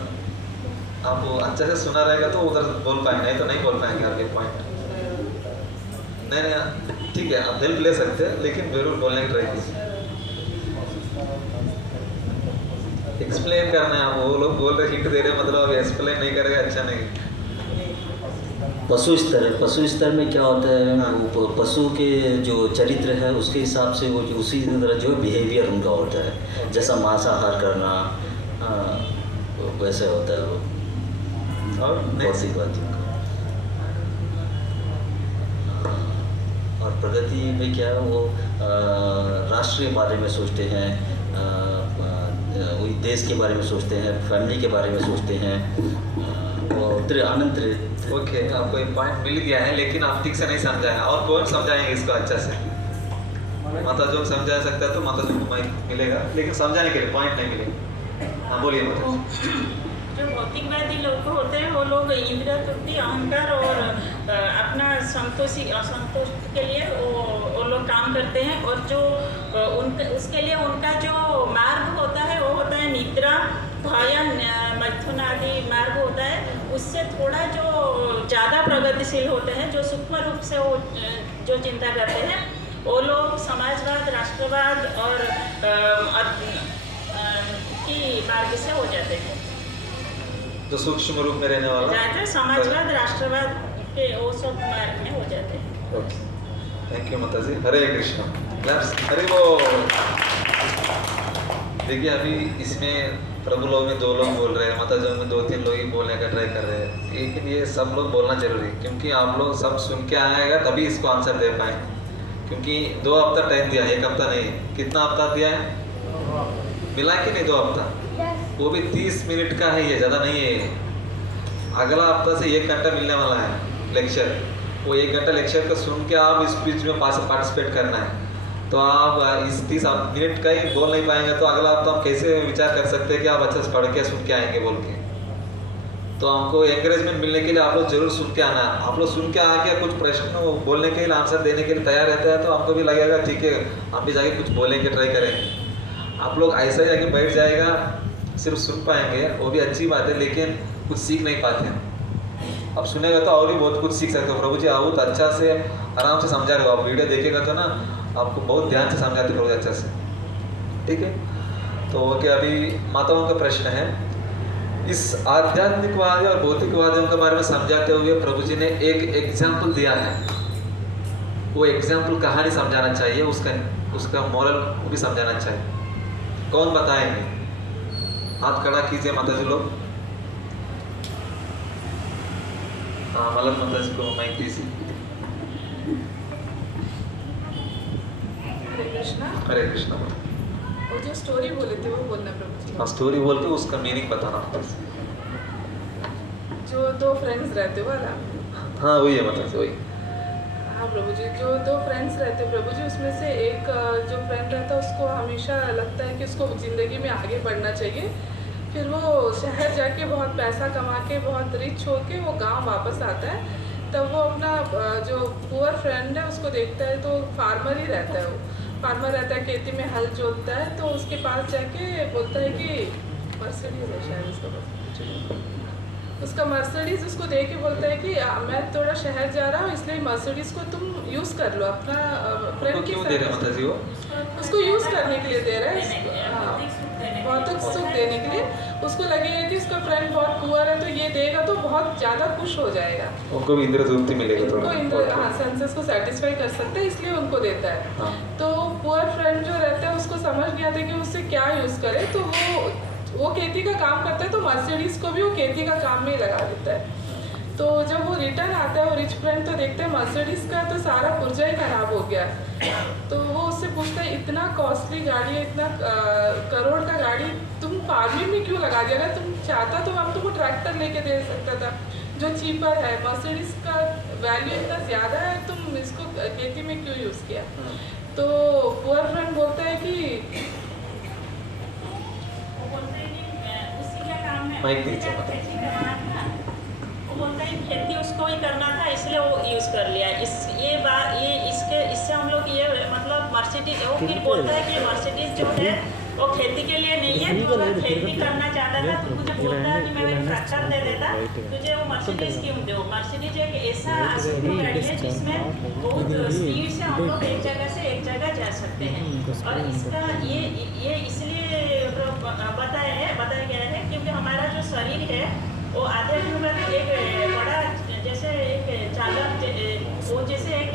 आप अच्छे से सुना रहेगा तो उधर बोल पाएंगे, नहीं तो नहीं बोल पाएंगे आपके पॉइंट। नहीं ठीक है, आप हेल्प ले सकते हैं लेकिन जरूर बोलने की ट्राई कीजिए। एक्सप्लेन करना है, वो लोग बोल रहे हिंट दे रहे मतलब अब एक्सप्लेन नहीं करेगा अच्छा नहीं। पशु स्तर में क्या होता है, वो पशु के जो चरित्र है उसके हिसाब से वो उसी तरह जो बिहेवियर उनका होता है, जैसा मांसाहार करना वैसे होता है वो। और भौतिकवादियों का और प्रगति में क्या है, वो राष्ट्र के बारे में सोचते हैं, वही देश के बारे में सोचते हैं, फैमिली के बारे में सोचते हैं, और आनंद। ओके, आपको एक पॉइंट मिल गया है लेकिन आप ठीक से नहीं समझाए। और कौन समझाएंगे इसको अच्छा से? माता जो समझा सकता है तो माता जो को माइक मिलेगा, लेकिन समझाने के लिए पॉइंट नहीं मिलेगा। हाँ बोलिए माता। जो भौतिकवादी लोग होते हैं वो लोग इंद्रिय तृप्ति, अहंकार और अपना असंतोष के लिए वो लोग काम करते हैं। और जो उसके लिए उनका जो मार्ग होता है वो होता है निद्रा, भयन, मैथुन आदि मार्ग होता है। उससे थोड़ा जो ज़्यादा प्रगतिशील होते हैं, जो सूक्ष्म रूप से वो जो चिंता करते हैं, वो लोग समाजवाद, राष्ट्रवाद और की मार्ग से हो जाते हैं। जो सूक्ष्म रूप में रहने वाला समाजवाद, राष्ट्रवाद के वो सब मार्ग में हो जाते हैं। ओके, थैंक यू माता जी। हरे कृष्ण। हरे बोल। देखिए अभी इसमें प्रभु लोग में 2 लोग बोल रहे हैं, माता जी में 2-3 लोग ही बोलने का ट्राई कर रहे हैं, लेकिन ये सब लोग बोलना जरूरी है क्योंकि आप लोग सब सुन के आएगा तभी इसको आंसर दे पाएंगे। क्योंकि 2 हफ्ता टाइम दिया, 1 हफ्ता नहीं। कितना हफ्ता दिया है? मिला कि नहीं 2 हफ्ता? वो भी 30 मिनट का है, ये ज़्यादा नहीं है। अगला हफ्ता से 1 घंटा मिलने वाला है लेक्चर। वो 1 घंटा लेक्चर को सुन के आप इस स्पीच में पार्टिसिपेट करना है। तो आप इस 30 मिनट का ही बोल नहीं पाएंगे तो अगला हफ्ता आप कैसे विचार कर सकते हैं कि आप अच्छे से पढ़ के सुन के आएंगे बोल के। तो हमको एंकरेजमेंट मिलने के लिए आप लोग जरूर सुन के आना है। आप लोग सुन के आके कुछ प्रश्न बोलने के लिए, आंसर देने के लिए तैयार रहता है तो हमको भी लगेगा ठीक है आप भी जाके कुछ बोलेंगे, ट्राई करेंगे। आप लोग ऐसा ही आके बैठ जाएगा, सिर्फ सुन पाएंगे, वो भी अच्छी बात है लेकिन कुछ सीख नहीं पाते हैं। अब सुनेगा तो और भी बहुत कुछ सीख सकते हो। प्रभु जी बहुत अच्छा से आराम से समझा रहे हो, आप वीडियो देखेगा तो ना आपको बहुत ध्यान से समझाते प्रभु अच्छा से। ठीक है, तो ओके, अभी माताओं का प्रश्न है। इस आध्यात्मिकवादी और भौतिकवादियों के बारे में समझाते हुए प्रभु जी ने एक एग्जाम्पल दिया है। वो एग्जाम्पल कहानी समझाना चाहिए, उसका मॉरल भी समझाना चाहिए। कौन बताएंगे? हाथ खड़ा कीजिए माता जी लोग। हाँ, मलक माता जी को माइक दीजिए। हरे कृष्णा। हरे कृष्णा। वो जो स्टोरी बोले थे वो बोलना प्रभु जी। हाँ, स्टोरी बोल के उसका मीनिंग बताना। जो 2 फ्रेंड्स रहते वाला। हाँ वही है मतलब वही। हाँ प्रभु जी, जो 2 फ्रेंड्स रहते प्रभु जी, उसमें से एक जो फ्रेंड रहता है उसको हमेशा लगता है कि उसको ज़िंदगी में आगे बढ़ना चाहिए। फिर वो शहर जाके बहुत पैसा कमा के, बहुत रिच होके वो गांव वापस आता है। तब वो अपना जो पुअर फ्रेंड है उसको देखता है, तो फार्मर ही रहता है, वो फार्मर रहता है, खेती में हल जोतता है। तो उसके पास जाके बोलता है कि मर्सिडीज है शायद उसका मर्सिडीज़ उसको देख के बोलता है कि मैं थोड़ा शहर जा रहा हूँ इसलिए मर्सिडीज़ को तुम यूज़ कर लो। अपना फ्रेंड की उसको यूज़ करने के लिए दे रहा है, भौतिक सुख देने के लिए। उसको लगेगा कि उसका फ्रेंड बहुत पुअर है तो ये देगा तो बहुत ज़्यादा खुश हो जाएगा, उनको भी इंद्रिय तृप्ति मिलेगा, थोड़ा सेंसेस को सेटिस्फाई कर सकता है, इसलिए उनको देता है। हाँ। तो पुअर फ्रेंड जो रहता है उसको समझ नहीं आता कि उससे क्या यूज़ करे, तो वो खेती का काम करता है तो मर्सिडीज़ को भी वो खेती का काम में ही लगा देता है। तो जब वो रिटर्न आता है वो रिच फ्रेंड तो देखते हैं मर्सिडीज का तो सारा पुर्जा ही खराब हो गया। तो वो उससे पूछता है इतना कॉस्टली गाड़ी है, इतना करोड़ का गाड़ी तुम फार्मिंग में क्यों लगा दिया? अगर तुम चाहता तो हम तुमको ट्रैक्टर लेके दे सकता था जो चीपर है। मर्सिडीज का वैल्यू इतना ज़्यादा है, तुम इसको खेती में क्यों यूज़ किया? तो पुअर फ्रेंड बोलता है कि बोलता है खेती उसको ही करना था इसलिए वो यूज़ कर लिया। इससे हम लोग ये मतलब मर्सिडीज वो फिर बोलता है कि मर्सिडीज जो है वो खेती के लिए नहीं है। तो अगर खेती करना चाहता था तो मुझे बोलता है कि मैं एक ट्रैक्टर दे देता, तुझे वो मर्सिडीज क्यों दो? मर्सिडीज एक ऐसा गाड़ी है जिसमें बहुत स्पीड से हम लोग एक जगह से एक जगह जा सकते हैं। और इसका ये इसलिए बताया गया है क्योंकि हमारा जो शरीर है वो आध्यात्मिक में एक बड़ा जैसे एक चालक वो जैसे एक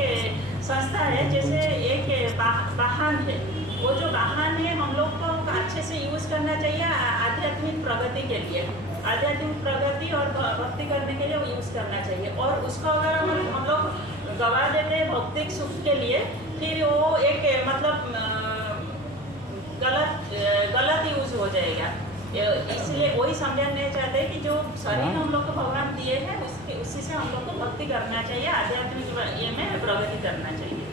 संस्था है, जैसे एक वाहन है। वो जो वाहन है हम लोग को अच्छे से यूज़ करना चाहिए आध्यात्मिक प्रगति के लिए। आध्यात्मिक प्रगति और भक्ति करने के लिए वो यूज़ करना चाहिए। और उसको अगर हम लोग गवा देते हैं भौतिक सुख के लिए, फिर वो एक मतलब गलत यूज़ हो जाएगा। इसलिए वही समझना चाहते हैं कि जो शरीर हम लोग को भगवान दिए हैं उसी से हम लोग को भक्ति करना चाहिए, आध्यात्मिक ये में प्रगति करना चाहिए।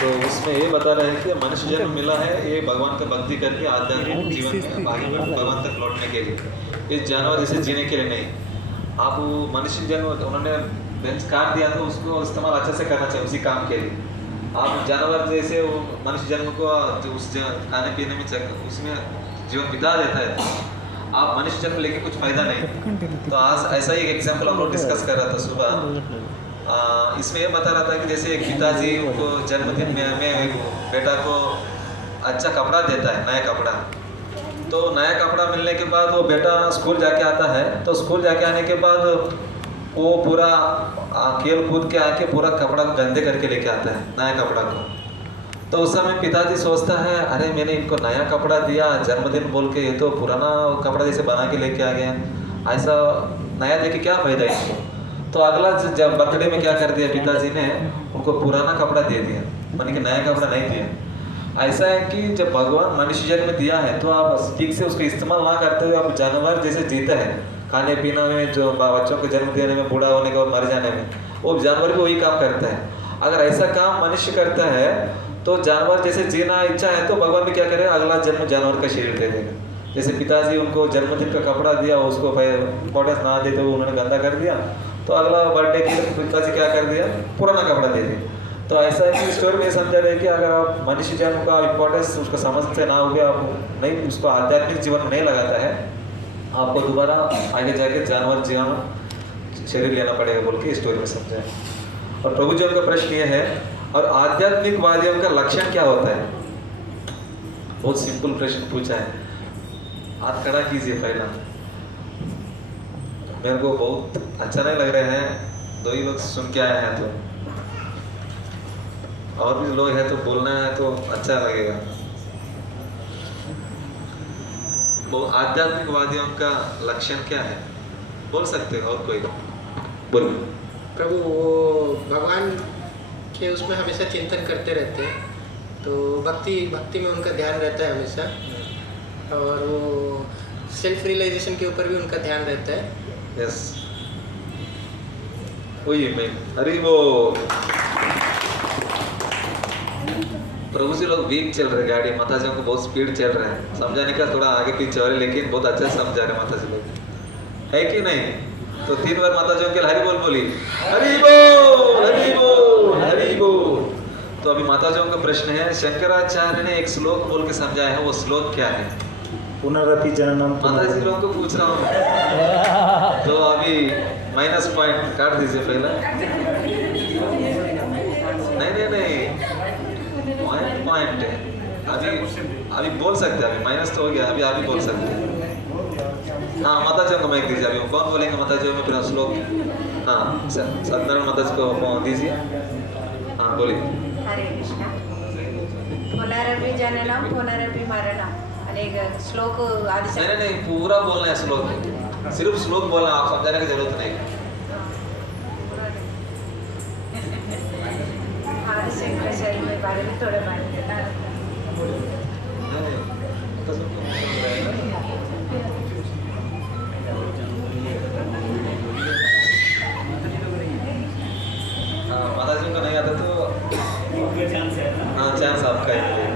तो उसमें ये बता रहे हैं कि मनुष्य जन्म मिला है ये भगवान का भक्ति करके आध्यात्मिक जीवन में आगे भगवान तक लौटने के लिए, ये जानवर जैसे जीने के लिए नहीं। आप मनुष्य जन्म उन्होंने बेंच काट दिया तो उसको इस्तेमाल अच्छे से करना चाहिए उसी काम के लिए। आप जानवर जैसे वो मनुष्य जन्म को जो उस खाने पीने में उसमें जीवन बिता देता है, आप मनुष्य जन्म लेके कुछ फायदा नहीं। तो आज ऐसा ही एक एग्जाम्पल हम लोग डिस्कस कर रहा था सुबह। इसमें ये बता रहा था कि जैसे एक पिताजी उनको जन्मदिन में बेटा को अच्छा कपड़ा देता है, नया कपड़ा। तो नया कपड़ा मिलने के बाद वो बेटा स्कूल जाके आता है, तो स्कूल जाके आने के बाद वो पूरा खेल कूद के आके पूरा कपड़ा को गंदे करके लेके आता है, नया कपड़ा को। तो उस समय पिताजी सोचता है अरे मैंने इनको नया कपड़ा दिया जन्मदिन बोल के, ये तो पुराना कपड़ा जैसे बना के लेके आ गया, ऐसा नया देके क्या फायदा है इनको। तो अगला जब बर्थडे में क्या कर दिया पिताजी ने, उनको पुराना कपड़ा दे दिया, मानी कि नया कपड़ा नहीं दिया। ऐसा है कि जब भगवान मनुष्य जन्म दिया है तो आप ठीक से उसको इस्तेमाल ना करते हुए आप जानवर जैसे जीते हैं, खाने पीने में, जो बच्चों को जन्म देने में, बूढ़ा होने का मर जाने में, वो जानवर भी वही काम करता है। अगर ऐसा काम मनुष्य करता है तो जानवर जैसे जीना इच्छा है तो भगवान भी क्या करेगा, अगला जन्म जानवर का शरीर दे देगा। जैसे पिताजी उनको जन्मदिन का कपड़ा दिया, उसको इंपॉर्टेंस ना देते हुए उन्होंने गंदा कर दिया, तो अगला बर्थडे के लिए पिताजी क्या कर दिया, पुराना कपड़ा दे दिया। तो ऐसा है कि स्टोरी में समझा रहे कि अगर आप मनुष्य जन्म का इंपॉर्टेंस उसको समझते ना हुए, आप नहीं उसको आध्यात्मिक जीवन में नहीं लगाता है, आपको दोबारा आगे जाके जानवर जीवन शरीर लेना पड़ेगा बोल के स्टोरी में समझाए। और प्रभु जी का प्रश्न ये है, और आध्यात्मिकवादियों का लक्षण क्या होता है? बहुत सिंपल प्रश्न पूछा है, हाथ खड़ा कीजिए पहला। मेरे को बहुत अच्छा नहीं लग रहे हैं, दो ही लोग सुन के आए हैं, तो और भी लोग हैं तो बोलना है तो अच्छा लगेगा। वो आध्यात्मिकवादियों का लक्षण क्या है, बोल सकते हो? और कोई बोल। प्रभु वो भगवान के उसमें हमेशा चिंतन करते रहते हैं, तो भक्ति में उनका ध्यान रहता है हमेशा, और वो सेल्फ रियलाइजेशन के ऊपर भी उनका ध्यान रहता है। यस, वही मैं। अरे वो प्रभु जी लोग वीक चल रहे, गाड़ी माता जी को बहुत स्पीड चल रहे हैं, समझाने का थोड़ा आगे पीछे हो रहे, लेकिन बहुत अच्छा समझा रहे माता जी लोग, है कि नहीं? तो 3 बार माता जी के हरि बोल बोली, हरि बोल हरि बोल हरि बोल। तो अभी माता जी का प्रश्न है, शंकराचार्य ने एक श्लोक बोल के समझाया है, वो श्लोक क्या है? पुनरपि जननम। माता जी लोगों को पूछ रहा हूँ, तो अभी माइनस पॉइंट काट दीजिए पहला। नहीं पॉइंट है, अभी बोल सकते हैं, अभी माइनस तो हो गया, अभी बोल सकते हैं। हाँ, माता जी को माइक दीजिए, अभी कौन बोलेंगे माता जी में फिर श्लोक? हाँ, सत्यनारायण माता जी को दीजिए। हाँ बोलिए। हरे कृष्णा। पुनरपि जननम पुनरपि मरणम, अनेक श्लोक आदि। नहीं पूरा बोलना है श्लोक। सिर्फ श्लोक बोला, आप समझाने की जरूरत नहीं। शंकर शरीर के बारे में थोड़ा बात बता। माता जी को नहीं आता तो हाँ चांस आपका ही है।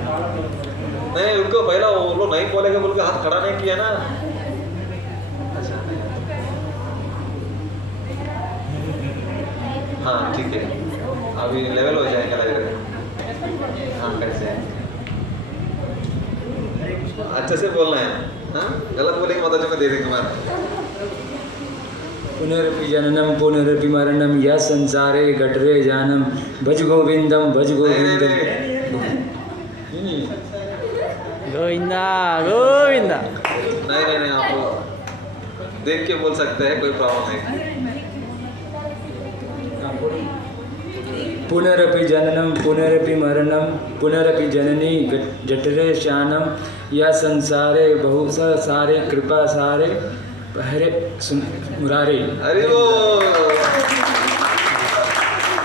नहीं उनको पहला वो लोग नहीं बोलेगा बोल के हाथ खड़ा नहीं किया ना। अच्छा हाँ ठीक है, अभी लेवल हो जाएगा लग रहा है। हाँ कैसे अच्छे से बोलना है, हाँ गलत बोलेंगे माता जी को दे देंगे मार। पुनरपि जननम पुनरपि मरणम या संसारे गटरे जानम भज गोविंदम भज गोविंदम। गोविंदा गोविंदा। नहीं आप देख के बोल सकते हैं, कोई प्रॉब्लम नहीं। पुनरपि जननम पुनरपि मरणम पुनरपि जननी जठरे शानम या संसारे बहु सारे कृपा सारे हरे मुरारे। अरे वो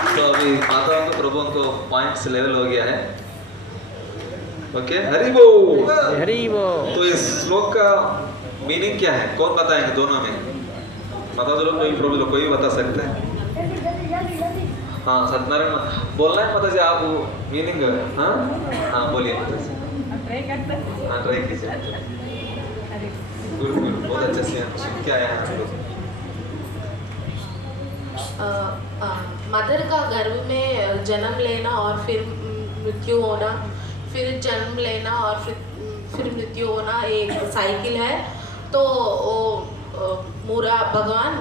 तो अभी माताओं को प्रभुओं को पॉइंट्स लेवल हो गया है। ओके हरि वो तो इस श्लोक का मीनिंग क्या है, कौन बताएंगे दोनों में? बता दो लोग, कोई प्रभु लोग कोई भी बता सकते हैं। हाँ सत्यनारायण बोलना है माता जी आप मीनिंग। हाँ हाँ बोलिए माता जी। हाँ ट्राई कीजिए। गुरु बहुत अच्छे से सुन के आया है हम लोग। मदर का गर्भ में जन्म लेना और फिर मृत्यु होना, फिर जन्म लेना और फिर मृत्यु होना एक साइकिल है। तो वो मूरा भगवान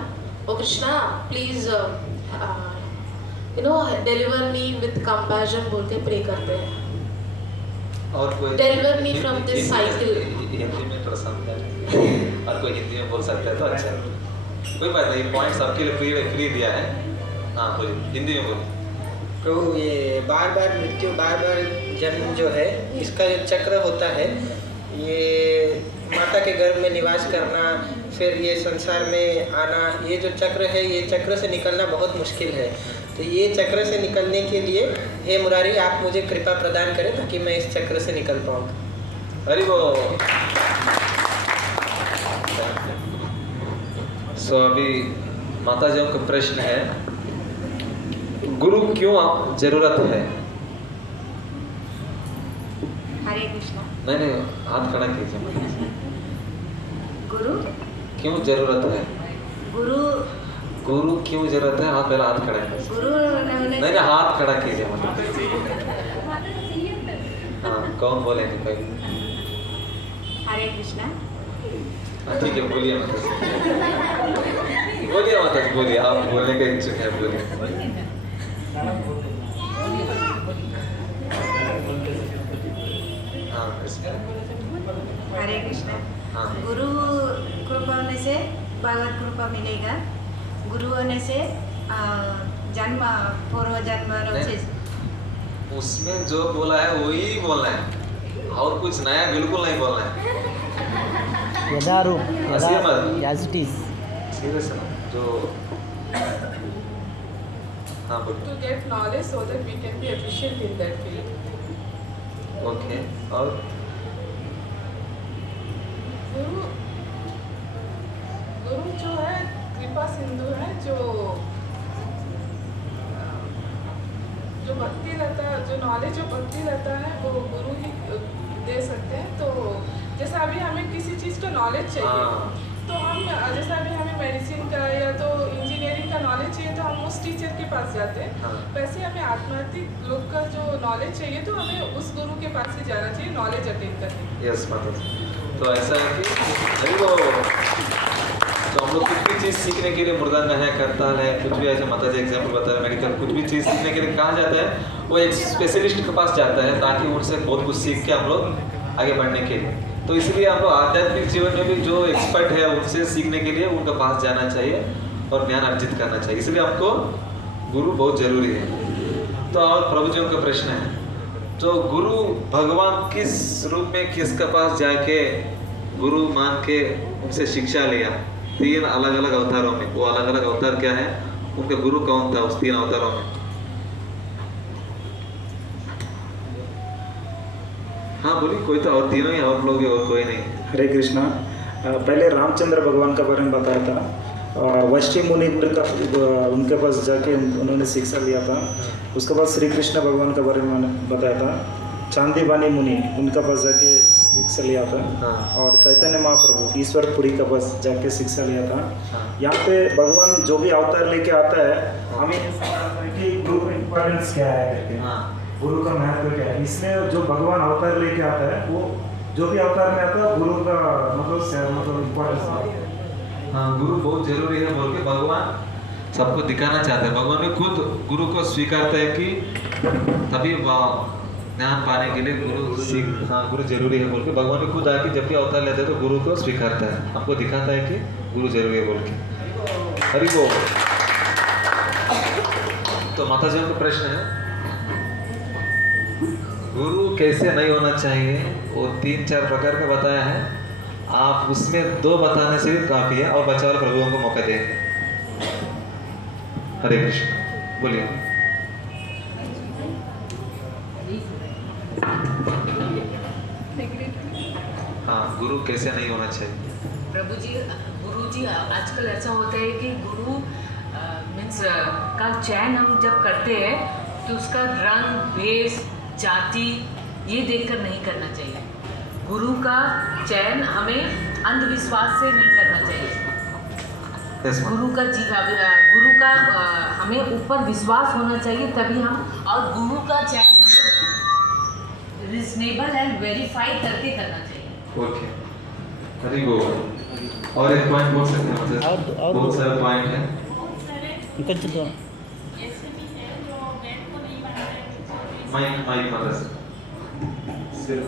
ओ Krishna please deliver me with compassion बोल के प्रे करते हैं। और कोई deliver me from this cycle. Hindi में पसंद है और कोई हिंदी में बोल सकता है तो अच्छा है, कोई बात नहीं। पॉइंट्स आपके लिए फ्री दिया है। हाँ बोलिए हिंदी में बोलिए। प्रभु ये बार बार मृत्यु बार बार जन्म जो है इसका जो चक्र होता है, ये माता के गर्भ में निवास करना फिर ये संसार में आना, ये जो चक्र है ये चक्र से निकलना बहुत मुश्किल है। तो ये चक्र से निकलने के लिए हे मुरारी आप मुझे कृपा प्रदान करें ताकि मैं इस चक्र से निकल पाऊँ। हरि बोल। सो अभी माता जी का प्रश्न है गुरु क्यों जरूरत है? हरे कृष्णा। नहीं हाथ खड़ा कीजिए। गुरु क्यों जरूरत है? गुरु क्यों जरूरत है? हाथ पहले हाथ खड़ा कीजिए। गुरु नहीं हाथ खड़ा कीजिए मतलब। हाँ कौन बोलेंगे पहले? हरे कृष्णा। ठीक है बोलिए माता जी। बोलिए माता जी बोलिए, आप बोलने का इच्छुक है बोलिए। हरे कृष्णा। हाँ। गुरु कृपा होने से भगवत कृपा मिलेगा। गुरु होने से जन्म पूर्व जन्म उसमें जो बोला है वही बोलना है और कुछ नया बिल्कुल नहीं बोलना है। जो हाँ बोलिए। To get knowledge so that we can be efficient in that field. Okay और गुरु जो है कृपा सिंधु है, जो भक्ति रहता है, जो नॉलेज जो भक्ति रहता है वो गुरु ही दे सकते हैं। तो जैसा अभी हमें किसी चीज़ का नॉलेज चाहिए तो हम जैसा अभी हमें मेडिसिन का या तो इंजीनियरिंग का नॉलेज चाहिए तो हम उस टीचर के पास जाते हैं। वैसे हमें आध्यात्मिक लोग का जो नॉलेज चाहिए तो हमें उस गुरु के पास ही जाना चाहिए नॉलेज अटेन करने। यस माता जी। तो ऐसा है कि तो हम लोग कुछ भी चीज़ सीखने के लिए मृदंग है, करताल है, कुछ भी ऐसे माता जी एग्जाम्पल बता रहे मेडिकल, कुछ भी चीज़ सीखने के लिए कहाँ जाता है वो एक स्पेशलिस्ट के पास जाता है ताकि उनसे बहुत कुछ सीख के हम लोग आगे बढ़ने के लिए। तो इसलिए हम लोग आध्यात्मिक जीवन में भी जो एक्सपर्ट है उनसे सीखने के लिए उनके पास जाना चाहिए और ज्ञान अर्जित करना चाहिए। इसलिए हमको गुरु बहुत जरूरी है। तो और प्रभु जी का प्रश्न है जो गुरु भगवान किस रूप में किसके पास जाके गुरु मान के उनसे शिक्षा लिया? 3 अलग अलग अवतारों में, वो अलग अलग अवतार क्या है, उनका गुरु कौन था उस 3 अवतारों में? हाँ बोलिए, कोई तो और तीनों ही हम लोग और कोई नहीं। हरे कृष्णा। पहले रामचंद्र भगवान का बारे में बताया था, वैष्णव मुनि का उनके पास जाके उन्होंने शिक्षा लिया था। उसके बाद श्री कृष्ण भगवान के बारे में मैंने बताया था, चांदीबानी मुनि उनका पास जाके शिक्षा लिया था। और चैतन्य महाप्रभु ईश्वरपुरी का पास जाके शिक्षा लिया था। यहाँ पे भगवान जो भी अवतार लेके आता है, हमें कि गुरु का इम्पोर्टेंस क्या है, गुरु का महत्व क्या है। इसलिए जो भगवान अवतार लेके आता है, वो जो भी अवतार में आता है गुरु का मतलब इम्पोर्टेंस। हाँ, गुरु बहुत जरूरी है बोल के भगवान सबको दिखाना चाहते हैं। भगवान ने खुद गुरु को स्वीकारता है कि तभी ज्ञान पाने के लिए गुरु जरूरी है बोल के भगवान ने खुद आके जब भी अवतार लेते हैं तो गुरु को स्वीकारता है, हमको दिखाता है कि गुरु जरूरी है बोल के। हरि बोल। तो माता जी का प्रश्न है, गुरु कैसे नहीं होना चाहिए, वो 3-4 प्रकार का बताया है। आप उसमें 2 बताने से भी काफी है, और बच्चा वाले प्रभुओं को मौका देंगे। हरे कृष्ण, बोलिए। हाँ, गुरु कैसे नहीं होना चाहिए? प्रभु जी, गुरु जी आजकल ऐसा होता है कि गुरु मीन्स का चयन हम जब करते हैं तो उसका रंग, भेष, जाति ये देखकर नहीं करना चाहिए। गुरु का चयन हमें अंधविश्वास से नहीं करना चाहिए। गुरु का हमें ऊपर विश्वास होना चाहिए, तभी हम, और गुरु का चयन हमें रिजनेबल एंड वेरीफाई करके करना चाहिए। ओके, हरि बोल। और एक पॉइंट बोल सकते हैं मतलब, बहुत सारे पॉइंट हैं। माइक मदद सिर्फ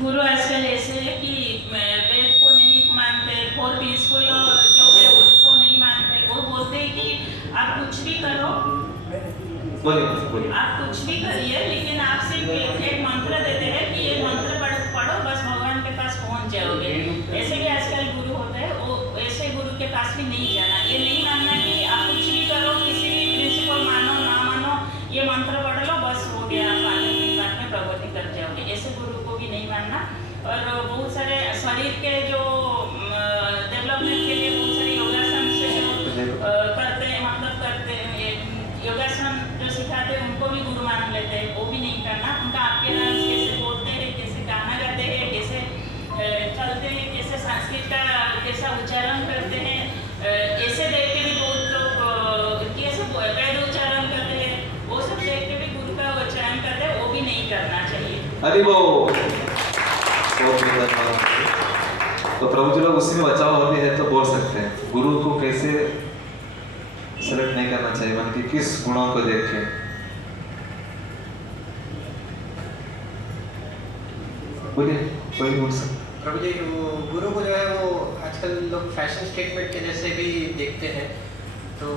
गुरु आजकल ऐसे है कि वेद को नहीं मानते, फॉर पीसफुल जो है उसको नहीं मानते। वो बोलते हैं कि आप कुछ भी करो, आप कुछ भी करिए, लेकिन आपसे एक मंत्र देते हैं कि ये मंत्र पढ़ो बस भगवान के पास पहुंच जाओगे। ऐसे भी आजकल गुरु होता है, वो ऐसे गुरु के पास भी नहीं जाना। ये नहीं मानना कि आप कुछ भी करो, किसी भी प्रिंसिपल मानो ना मानो, ये मंत्र पढ़ लो बस हो गया, आप आध्यात्मिक बात में प्रगति कर जाओगे। ऐसे गुरु को भी नहीं मानना। और बहुत सारे शरीर के जो डेवलपमेंट के लिए बहुत सारे योगासन से करते हैं, मतलब करते हैं, योगासन जो सिखाते हैं उनको भी गुरु मान लेते हैं, वो भी नहीं करना। उनका अपीयरेंस, कैसे बोलते हैं, कैसे गाना गाते हैं, कैसे चलते हैं, कैसे संस्कृत का कैसा उच्चारण करते हैं, ऐसे देख के भी बहुत लोग कैसे वेद उच्चारण करते हैं, वो सब देख के भी गुरु का उच्चारण करते हैं, वो भी नहीं करना चाहिए। हरि बोल। तो प्रभु जी लोग उसी में बचाव होते हैं तो बोल सकते हैं गुरु को कैसे सेलेक्ट नहीं करना चाहिए, मान कि किस गुणों को देख के। बोलिए, कोई बोल सकते। प्रभु जी, वो गुरु को जो है वो आजकल लोग फैशन स्टेटमेंट के जैसे भी देखते हैं, तो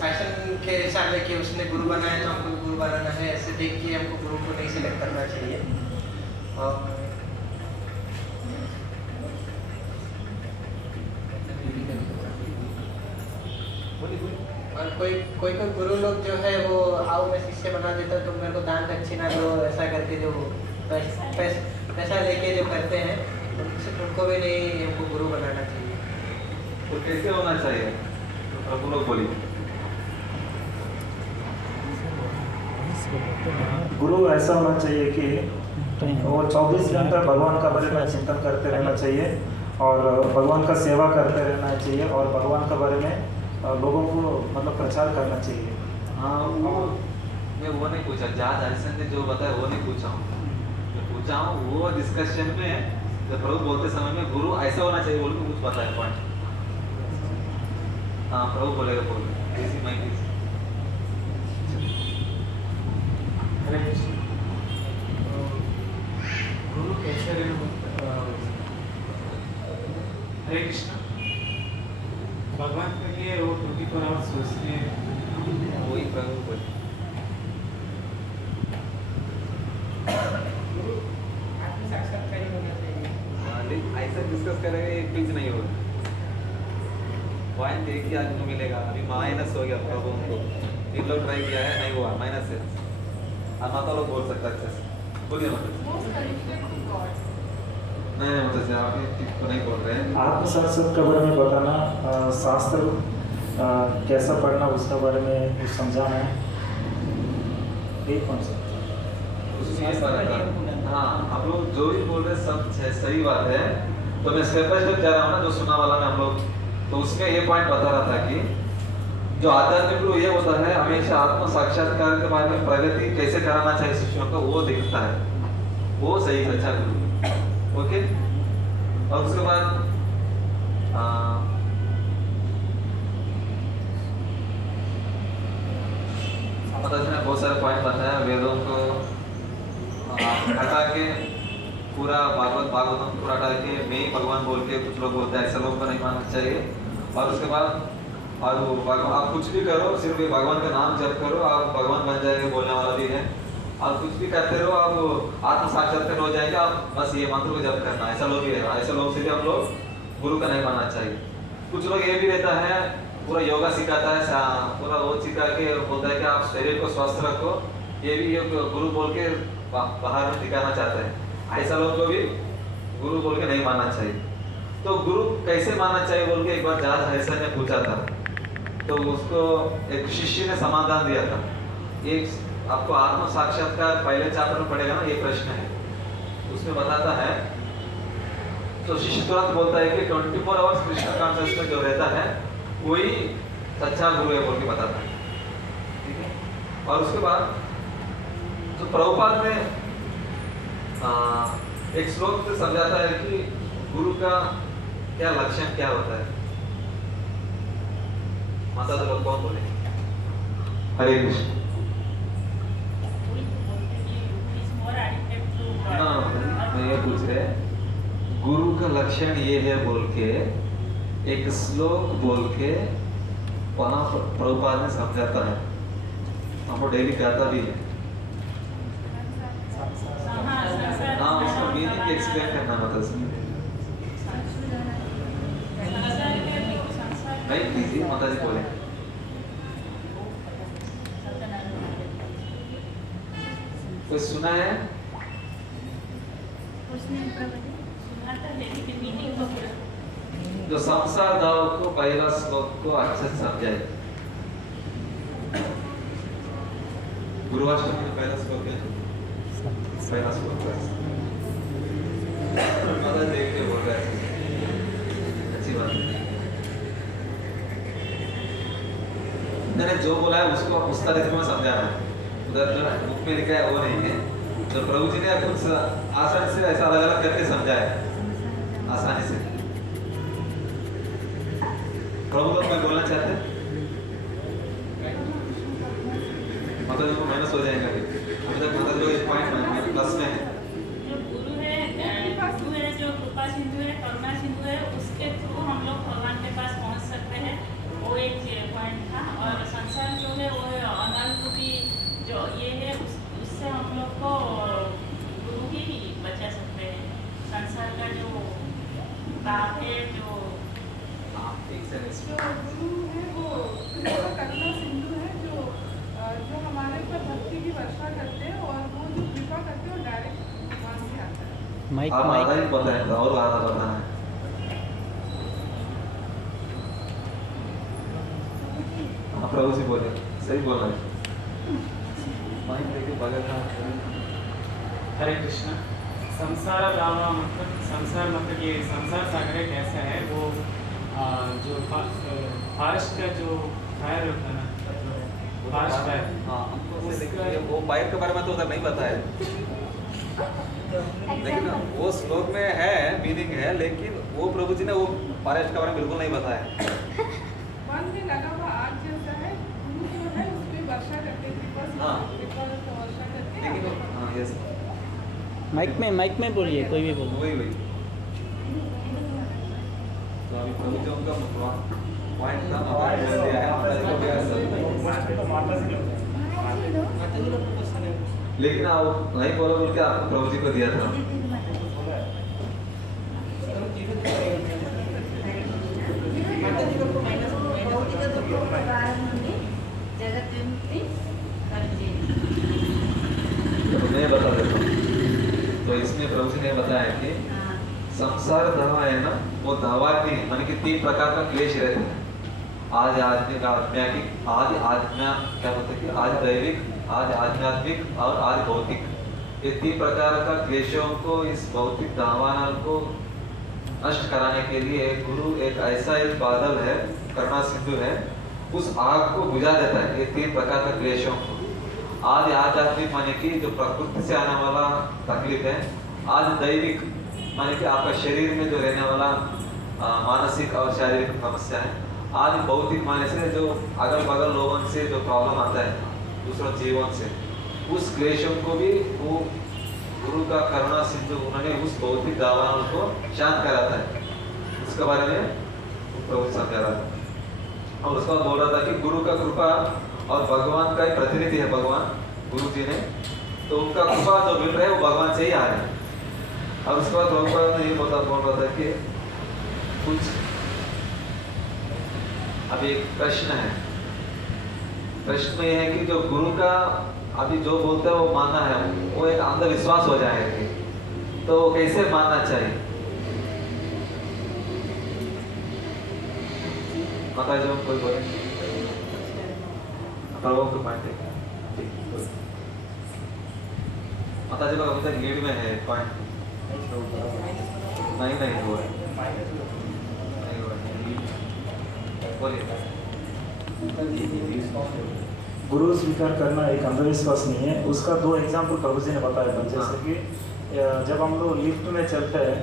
फैशन के हिसाब से कि उसने गुरु बनाया तो हमको भी गुरु बनाना है, ऐसे देख के हमको गुरु को नहीं सिलेक्ट करना चाहिए। और कोई गुरु लोग जो है वो आओ मैं शिष्य बना देता तो मेरे को दान दक्षिणा दो, ऐसा करके जो पैसा लेके जो करते हैं, उनको भी नहीं हमको गुरु बनाना चाहिए। तो कैसे होना चाहिए प्रभु लोग बोलिए। गुरु ऐसा होना चाहिए कि वो 24 घंटा भगवान का बारे में चिंतन करते रहना चाहिए, और भगवान का सेवा करते रहना चाहिए, और भगवान के बारे में लोगों को मतलब प्रचार करना चाहिए। हाँ, मैं वो नहीं पूछा, जहाँ हरिशन ने जो बताया वो नहीं पूछा हूँ। जो पूछा हूँ वो डिस्कशन में जब प्रभु बोलते समय में गुरु ऐसा होना चाहिए बोल के कुछ बताया पॉइंट। हाँ, प्रभु बोलेगा, बोल इसी माइक से। गुरु कैसे हरे कृष्ण, भगवान के लिए वो 24 आवर्स सोचते हैं, वही प्रभु बोले। गुरु आत्म साक्षात्कार से डिस्कस करेंगे एक पिच नहीं होगा, पॉइंट एक ही आदमी को मिलेगा। अभी माइनस हो गया प्रॉब्लम को, 3 लोग ट्राई किया है नहीं हुआ, माइनस है। अब माता लोग बोल सकता अच्छे से, बोलिए मतलब नहीं मतलब से आप तो नहीं बोल रहे हैं। आत्मसाक्षात्कार के बारे में बताना, शास्त्र कैसा पढ़ना उसके बारे में कुछ समझाना है, एक कॉन्सेप्ट। हाँ, आप लोग जो भी बोल रहे हैं सब सही बात है। तो मैं स्टेप बाय स्टेप जा रहा हूँ ना, जो सुनने वाला में हम लोग, तो उसमें ये पॉइंट बता रहा था कि जो आध्यात्मिक गुरु ये होता है हमेशा आत्म साक्षात्कार के बारे में प्रगति कैसे कराना चाहिए शिष्यों को वो दिखता है, वो सही अच्छा गुरु। ओके, और उसके बाद मतलब बहुत सारे पॉइंट बताया, वेदों को हटा के पूरा भागवतम पूरा हटा के मैं ही भगवान बोल के कुछ लोग बोलते हैं, ऐसे लोगों को नहीं मानना चाहिए। और उसके बाद और वो भगवान, आप कुछ भी करो सिर्फ भगवान का नाम जप करो, आप भगवान बन जाएंगे बोलने वाला भी है। आप कुछ भी करते रहो, आप आत्म साक्षात्कार हो जाएंगे, आप बस ये मंत्र को जप करना। ऐसा लोग भी है, ऐसे लोग से भी हम लोग गुरु का नहीं मानना चाहिए। कुछ लोग ये भी रहता है पूरा योगा सिखाता है, पूरा वो सिखा के बोलता है कि आप शरीर को स्वस्थ रखो, ये भी ये गुरु बोल के बाहर में दिखाना चाहते हैं। ऐसा लोग को भी गुरु बोल के नहीं मानना चाहिए। तो गुरु कैसे मानना चाहिए बोल के एक बार जहाज हरिसन ने पूछा था, तो उसको एक शिष्य ने समाधान दिया था। एक आपको आत्म साक्षात्कार पहले चैप्टर में पढ़ेगा ना, ये प्रश्न है उसमें बताता है। तो शिष्य तुरंत बोलता है कि 24 आवर्स कृष्ण कॉन्शियस में जो रहता है वही सच्चा गुरु है बोल के बताता है, ठीक है। और उसके बाद तो प्रभुपाद ने एक श्लोक से समझाता है कि गुरु का क्या लक्षण क्या होता है। माता तो लोग कौन बोलेंगे? हरे कृष्ण। मैं ये पूछ रहे गुरु का लक्षण ये है बोल के एक श्लोक बोल के वहां प्रभुपाद ने समझाता है, हमको डेली कहता भी है। हाँ, उसका मीनिंग एक्सप्लेन करना मतलब नहीं कीजिए, माता जी बोले। कोई सुना है? जो संसार दाव को पहला श्लोक को अच्छे से समझाए। गुरुवाष्टमी में पहला श्लोक है, पहला श्लोक माता देख के बोल रहे हैं, अच्छी बात है। मैंने जो बोला है उसको उस तरीके में समझाना है, उधर जो बुक में लिखा है वो नहीं है। जो प्रभु जी ने कुछ आसानी से ऐसा अलग अलग करके समझाया आसानी से। प्रभु लोग मैं बोलना चाहते हैं, माता जी को माइनस हो जाएगा अभी तक। माता जी इस पॉइंट में प्लस में है। जो गुरु है, जो कृपा सिंधु है, करुणा सिंधु है, उसके थ्रू हम लोग भगवान के पास पहुंच सकते हैं, वो एक पॉइंट था। और संसार जो है वो अनारूपी जो ये है उससे हम लोग को गुरु ही बचा सकते हैं। संसार का जो पाप है, जो गुरु है वो करुणा सिंधु है, जो हमारे ऊपर भक्ति की वर्षा करते हैं और वो जो कृपा करते हैं वो डायरेक्ट भगवान से आता है। माइक आप आधा ही पता है और आधा पता है। हाँ प्रभु जी बोले, सही बोला है। माइक लेके भगत। हरे कृष्ण। संसार रामा मतलब संसार मतलब ये संसार सागर कैसा है वो जो फॉरेस्ट का जो फायर होता है ना, फॉरेस्ट फायर। हाँ, वो फायर के बारे में तो उधर नहीं पता है, लेकिन वो श्लोक में है मीनिंग है, लेकिन वो प्रभु जी ने वो फॉरेस्ट के बारे में बिल्कुल नहीं बताया। मन में लगा हुआ आग जैसा है, गुरु जो है उसमें वर्षा करते हैं, वर्षा करते हैं। लेकिन हाँ यस, माइक में बोलिए, कोई भी बोलो। वही तो अभी प्रभु जी उनका पॉइंट था, माता जी बोल दिया है, माता जी को भी ऐसा। लेकिन आप नहीं बोला बोल के आपको प्रभु जी को दिया था। प्रारंभ నుండి जगत विमुक्ति करते। तो मैं बता देता हूँ। तो इसमें प्रभु जी ने बताया कि संसार धावा है ना, वो धावा की मन की 3 प्रकार का क्लेश रहते हैं। आज आध्यात्मिक, आज आत्मा क्या बोलते हैं कि आज दैविक, आज आध्यात्मिक और आज भौतिक, ये 3 प्रकार का क्लेशों को, इस भौतिक धावानल को नष्ट कराने के लिए गुरु एक ऐसा एक बादल है, करुणा सिंधु है, उस आग को बुझा देता है ये 3 प्रकार का क्लेशों को। आज आध्यात्मिक माने की जो प्रकृति से आने वाला तकलीफ है, आज दैविक माने कि आपका शरीर में जो रहने वाला मानसिक और शारीरिक समस्या है, आज भौतिक माने से जो अगल बगल लोगों से जो प्रॉब्लम आता है दूसरों जीवन से, उस क्लेशों को भी वो गुरु का करुणा सिंधु उन्होंने उस भौतिक दावानल को शांत कराता है। उसके बारे में प्रभु समझा रहा था और उसके बाद बोल रहा था कि गुरु का कृपा और भगवान का एक प्रतिनिधि है भगवान गुरु जी ने, तो उनका कृपा जो मिल रहा है वो भगवान से ही आ रहा है। और उसके बाद प्रभुपाद ने ये बोल रहा था कि कुछ अभी एक प्रश्न है, प्रश्न ये है कि जो गुरु का अभी जो बोलते हैं वो मानना है, वो एक अंधविश्वास हो जाएगा, तो कैसे मानना चाहिए? माता जी कोई बोले प्रभु को पॉइंट माता जी का मतलब लीड में है पॉइंट नहीं हुआ गुरु स्वीकार करना एक अंधविश्वास नहीं है। उसका 2 एग्जाम्पल प्रभु जी ने बताया था। जैसे कि जब हम लोग लिफ्ट में चलते हैं,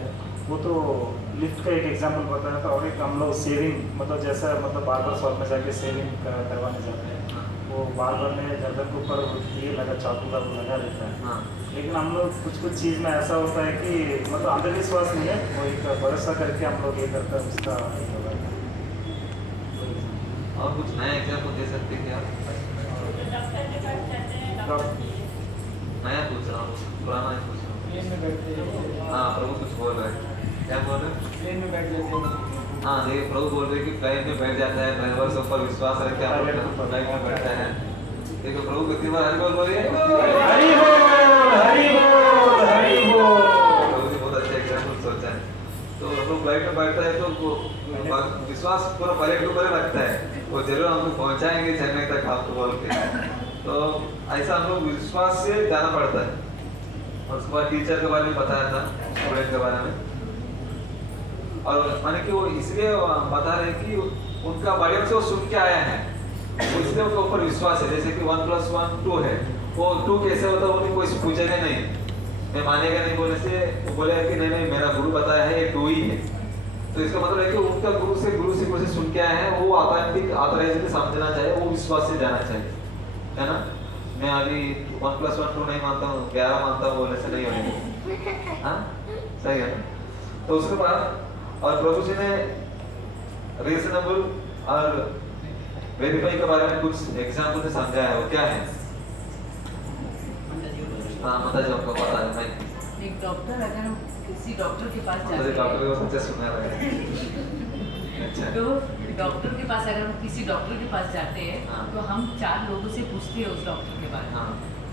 वो तो लिफ्ट का एक एग्जाम्पल बताया था, और एक हम लोग सेविंग मतलब जैसा मतलब बार्बर शॉप में जाके सेविंग करवाने जाते हैं, वो बार्बर में गर्दन के ऊपर ये लगा चाकू का लगा रहता है। लेकिन हम लोग कुछ चीज़ में ऐसा होता है कि मतलब अंधविश्वास नहीं है, वो एक भरोसा करके हम लोग ये करते हैं, उसका और कुछ नया एग्जाम्पल दे सकते हैं आप? नया पूछ रहा हूँ, पुराना ही पूछ रहा हूँ। हाँ प्रभु कुछ बोल रहे हैं, क्या बोल रहे हैं? प्लेन में बैठ जाते हैं। हाँ देखिए प्रभु बोल रहे हैं कि प्लेन में बैठ जाता है, ड्राइवर से ऊपर विश्वास रख के आप फ्लाइट में बैठता है। देखो प्रभु कितनी बार हरि बोल बोलिए, हरि बोल हरि बोल हरि बोल। प्रभु जी बहुत अच्छा एग्जाम्पल सोचा है। तो हम लोग फ्लाइट में बैठता है तो विश्वास पूरा पायलट के ऊपर रखता है, वो जरूर हमको पहुंचाएंगे चेन्नई तक आपको बोल के। तो ऐसा हम लोग विश्वास से जाना पड़ता है। और उसके बाद टीचर के बारे में बताया था, स्टूडेंट के बारे में, और माने कि वो इसलिए बता रहे कि उनका बढ़िया से वो सुन के आया है, इसलिए उनके ऊपर विश्वास है। जैसे कि 1 + 1 2 है, वो 2 कैसे होता है वो कोई पूछेगा नहीं, मैं मानेगा नहीं बोलने से वो बोलेगा कि नहीं मेरा गुरु बताया है ये 2 ही है। तो इसका मतलब है कि उनका गुरु से कुछ सुन के आए हैं, वो ऑथेंटिक ऑथराइज्ड समझना चाहिए, वो विश्वास से जाना चाहिए, है ना। मैं अभी 1 + 1 2 नहीं मानता हूँ, 11 मानता हूँ बोलने से नहीं होने। हाँ सही है ना। तो उसके बाद और प्रभु जी ने रीजनेबल और वेरीफाई के बारे में कुछ एग्जाम्पल से समझाया है, वो क्या है? हाँ माता जी आपको पता है? मैं एक डॉक्टर अगर किसी डॉक्टर के पास जाते हैं, डॉक्टर के पास सुना रहा है। अच्छा। तो डॉक्टर के पास अगर हम किसी डॉक्टर के पास जाते हैं, तो हम 4 लोगों से पूछते हैं उस डॉक्टर के बारे में,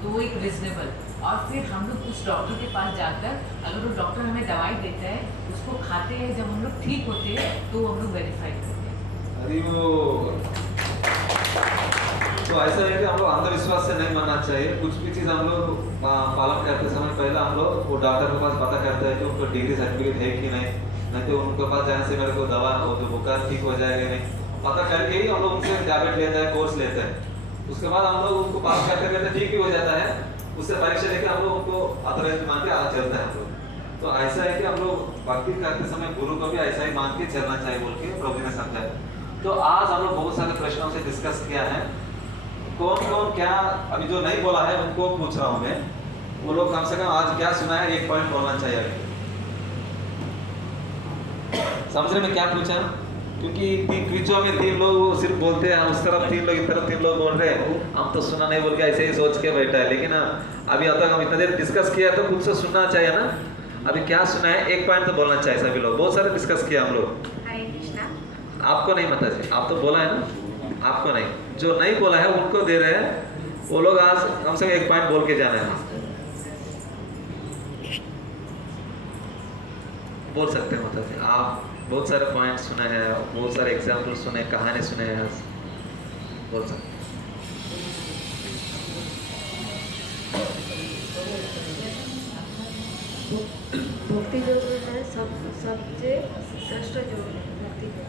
तो वो एक रीजनेबल, और फिर हम लोग उस डॉक्टर के पास जाकर अगर वो डॉक्टर हमें दवाई देता है, उसको खाते हैं, जब हम लोग ठीक होते हैं तो हम लोग वेरीफाई करते हैं। अरे वो तो ऐसा है कि हम लोग अंधविश्वास से नहीं मानना चाहिए। कुछ भी चीज़ हम लोग पालन करते समय पहले हम लोग वो डॉक्टर के पास पता करते हैं कि उनको डिग्री सर्टिफिकेट है कि नहीं तो उनके पास जाने से मेरे को दवा वो जो बुखार ठीक हो जाएगा नहीं, पता करके ही हम लोग उनसे टैबलेट लेते हैं, कोर्स लेते हैं। उसके बाद हम लोग उनको पास करते करते ठीक भी हो जाता है, उससे परीक्षा लेके हम लोग उनको ऑथराइज्ड मान के आगे चलते हैं हम लोग। तो ऐसा है कि हम लोग भक्ति करते समय गुरु को भी ऐसा ही मान के चलना चाहिए बोल के प्रभु ने समझाया। तो आज हम लोग बहुत सारे प्रश्नों से डिस्कस किया है, कौन कौन क्या अभी जो नहीं बोला है उनको पूछ रहा हूँ मैं, वो लोग कम से कम आज क्या सुना है 1 पॉइंट बोलना चाहिए अभी। समझ रहे मैं क्या पूछा? क्योंकि क्विजों में 3 लोग सिर्फ बोलते हैं, उस तरफ 3 लोग इस तरफ 3 लोग बोल रहे हैं, हम तो सुना नहीं बोल के ऐसे ही सोच के बैठा है। लेकिन अभी अब तक हम इतना देर डिस्कस किया तो खुद से सुनना चाहिए ना। अभी क्या सुना है 1 पॉइंट तो बोलना चाहिए सभी लोग, बहुत सारे डिस्कस किया हम लोग। हरे कृष्णा। आपको नहीं पता जी, आप तो बोला है ना। आपको नहीं, जो नहीं बोला है उनको दे रहे हैं। वो लोग आज कम से कम एक पॉइंट बोल के जाना है। बोल सकते हैं माता जी, आप बहुत सारे पॉइंट सुने हैं, बहुत सारे एग्जाम्पल सुने, कहानी सुने हैं, बोल सकते हैं। भक्ति जो है सबसे श्रेष्ठ जो भक्ति है।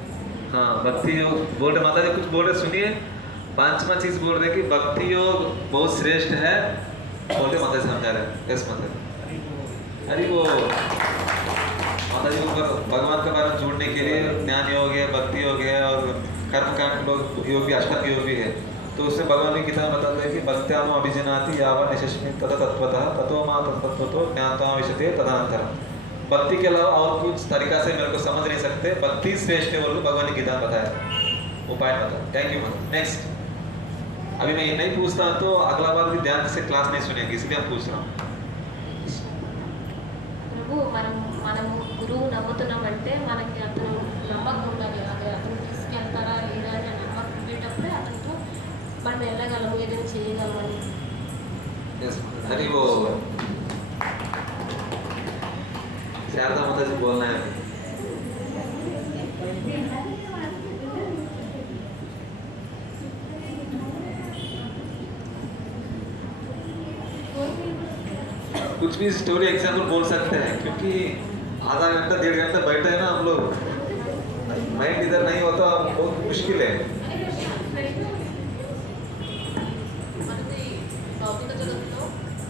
हाँ, भक्ति योग बोल रहे माता जी, कुछ बोल रहे सुनिए। पांचवा चीज बोल रहे कि भक्ति योग बहुत श्रेष्ठ है, बोलते माता जी समझा रहे। यस माता जी, अरे वो माता जी को भगवान के बारे में जोड़ने के लिए ज्ञान योग है, भक्ति योग है और कर्मकांड योग भी, अष्टांग योग भी है। तो उसमें भगवान की किताब बताते हैं कि भक्त्याम अभिजनाति यावा निशस्मि तथा तत्वतः ततो मा तत्वतो ज्ञात्वा विशते तदनंतरम। भक्ति के अलावा और कुछ तरीका से मेरे को समझ नहीं सकते, भक्ति श्रेष्ठ है बोल के भगवान की किताब बताया, वो पॉइंट बताया। थैंक यू माता। नेक्स्ट, अभी मैं ये नहीं पूछता तो अगला बार भी ध्यान से क्लास नहीं सुनेंगे, इसलिए मैं पूछ रहा हूँ। ప్రభు మనము గురువు నమ్ముతున్నామంటే మనకి అతను నమ్మకం ఉండాలి, అదే అతను తీసుకెళ్తారా లేదా అనే నమ్మకం ఉండేటప్పుడే అతనితో మనం వెళ్ళగలము, ఏదైనా చేయగలమని। अरे वो शारदा माता जी बोलना है। कुछ भी स्टोरी एग्जाम्पल बोल सकते हैं, क्योंकि आधा घंटा 1.5 घंटा बैठे हैं ना हम लोग, माइंड इधर नहीं होता बहुत मुश्किल है। మనది భౌతిక జగత్తులో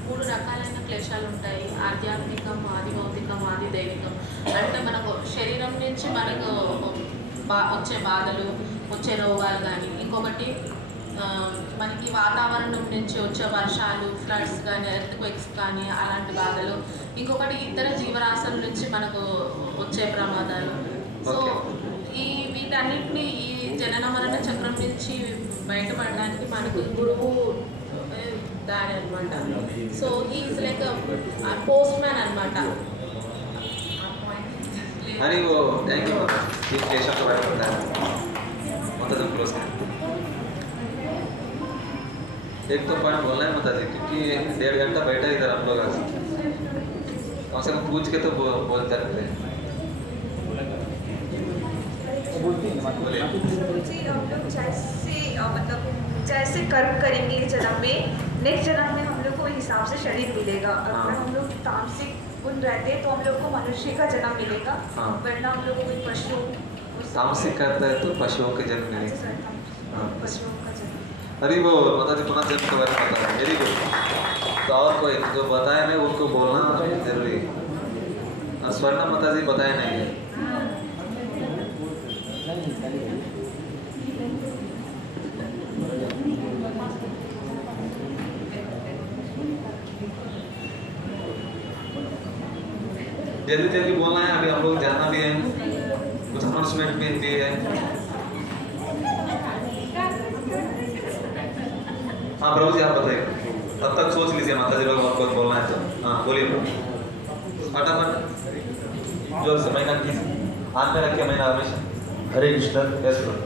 3 రకాలైన క్లేశాలు ఉంటాయి, ఆధ్యాత్మికం, ఆది భౌతికం, ఆది దైవికం. అంటే మనకు శరీరం నుంచి మనకు వచ్చే బాధలు, వచ్చే రోగాలు కానీ, ఇంకొకటి మనకి వాతావరణం నుంచి వచ్చే వర్షాలు, ఫ్లడ్స్ కానీ, ఎర్త్క్వేక్స్ కానీ అలాంటి బాధలు, ఇంకొకటి ఇతర జీవరాశుల నుంచి మనకు వచ్చే ప్రమాదాలు. సో ఈ వీటన్నిటిని ఈ జనన మరణ చక్రం నుంచి బయటపడడానికి మనకు గురువు దారి అనమాట. So is like post man అనమాట. अरे वो थैंक यू माता, ये क्लेशा प्रोवाइड करता है माता जी। क्लोज कर एक तो पॉइंट बोलना है माता जी, क्योंकि 1.5 घंटा बैठा इधर हम लोग आज, कम से कम पूछ के तो बोलते रहते हैं। जी, हम लोग जैसे मतलब जैसे कर्म करेंगे इस जन्म में, नेक्स्ट जन्म में हम लोग को हिसाब से शरीर मिलेगा। अगर हम लोग तामसिक गुण रहते हैं तो हम लोग को मनुष्य का जन्म मिलेगा, वरना हम लोग को कोई पशु तामसिक करता है तो पशुओं के जन्म मिलेगा। पशुओं का जन्म। अरे वो माता जी पुनः जन्म के बारे में बता रहे, वेरी गुड। तो और कोई जो बताया नहीं उनको बोलना जरूरी है। स्वर्ण माता जी बताया नहीं है। जल्दी जल्दी बोलना है, अभी हम लोग जाना भी है, कुछ अनाउंसमेंट भी है। हाँ प्रभु जी आप बताइए, तब तक सोच लीजिए माता जी लोग और कुछ बोलना है तो। हाँ बोलिए प्रभु, फटाफट जो समय ना हाथ में रखिए, मैंने हमेशा। हरे कृष्ण। यस प्रभु।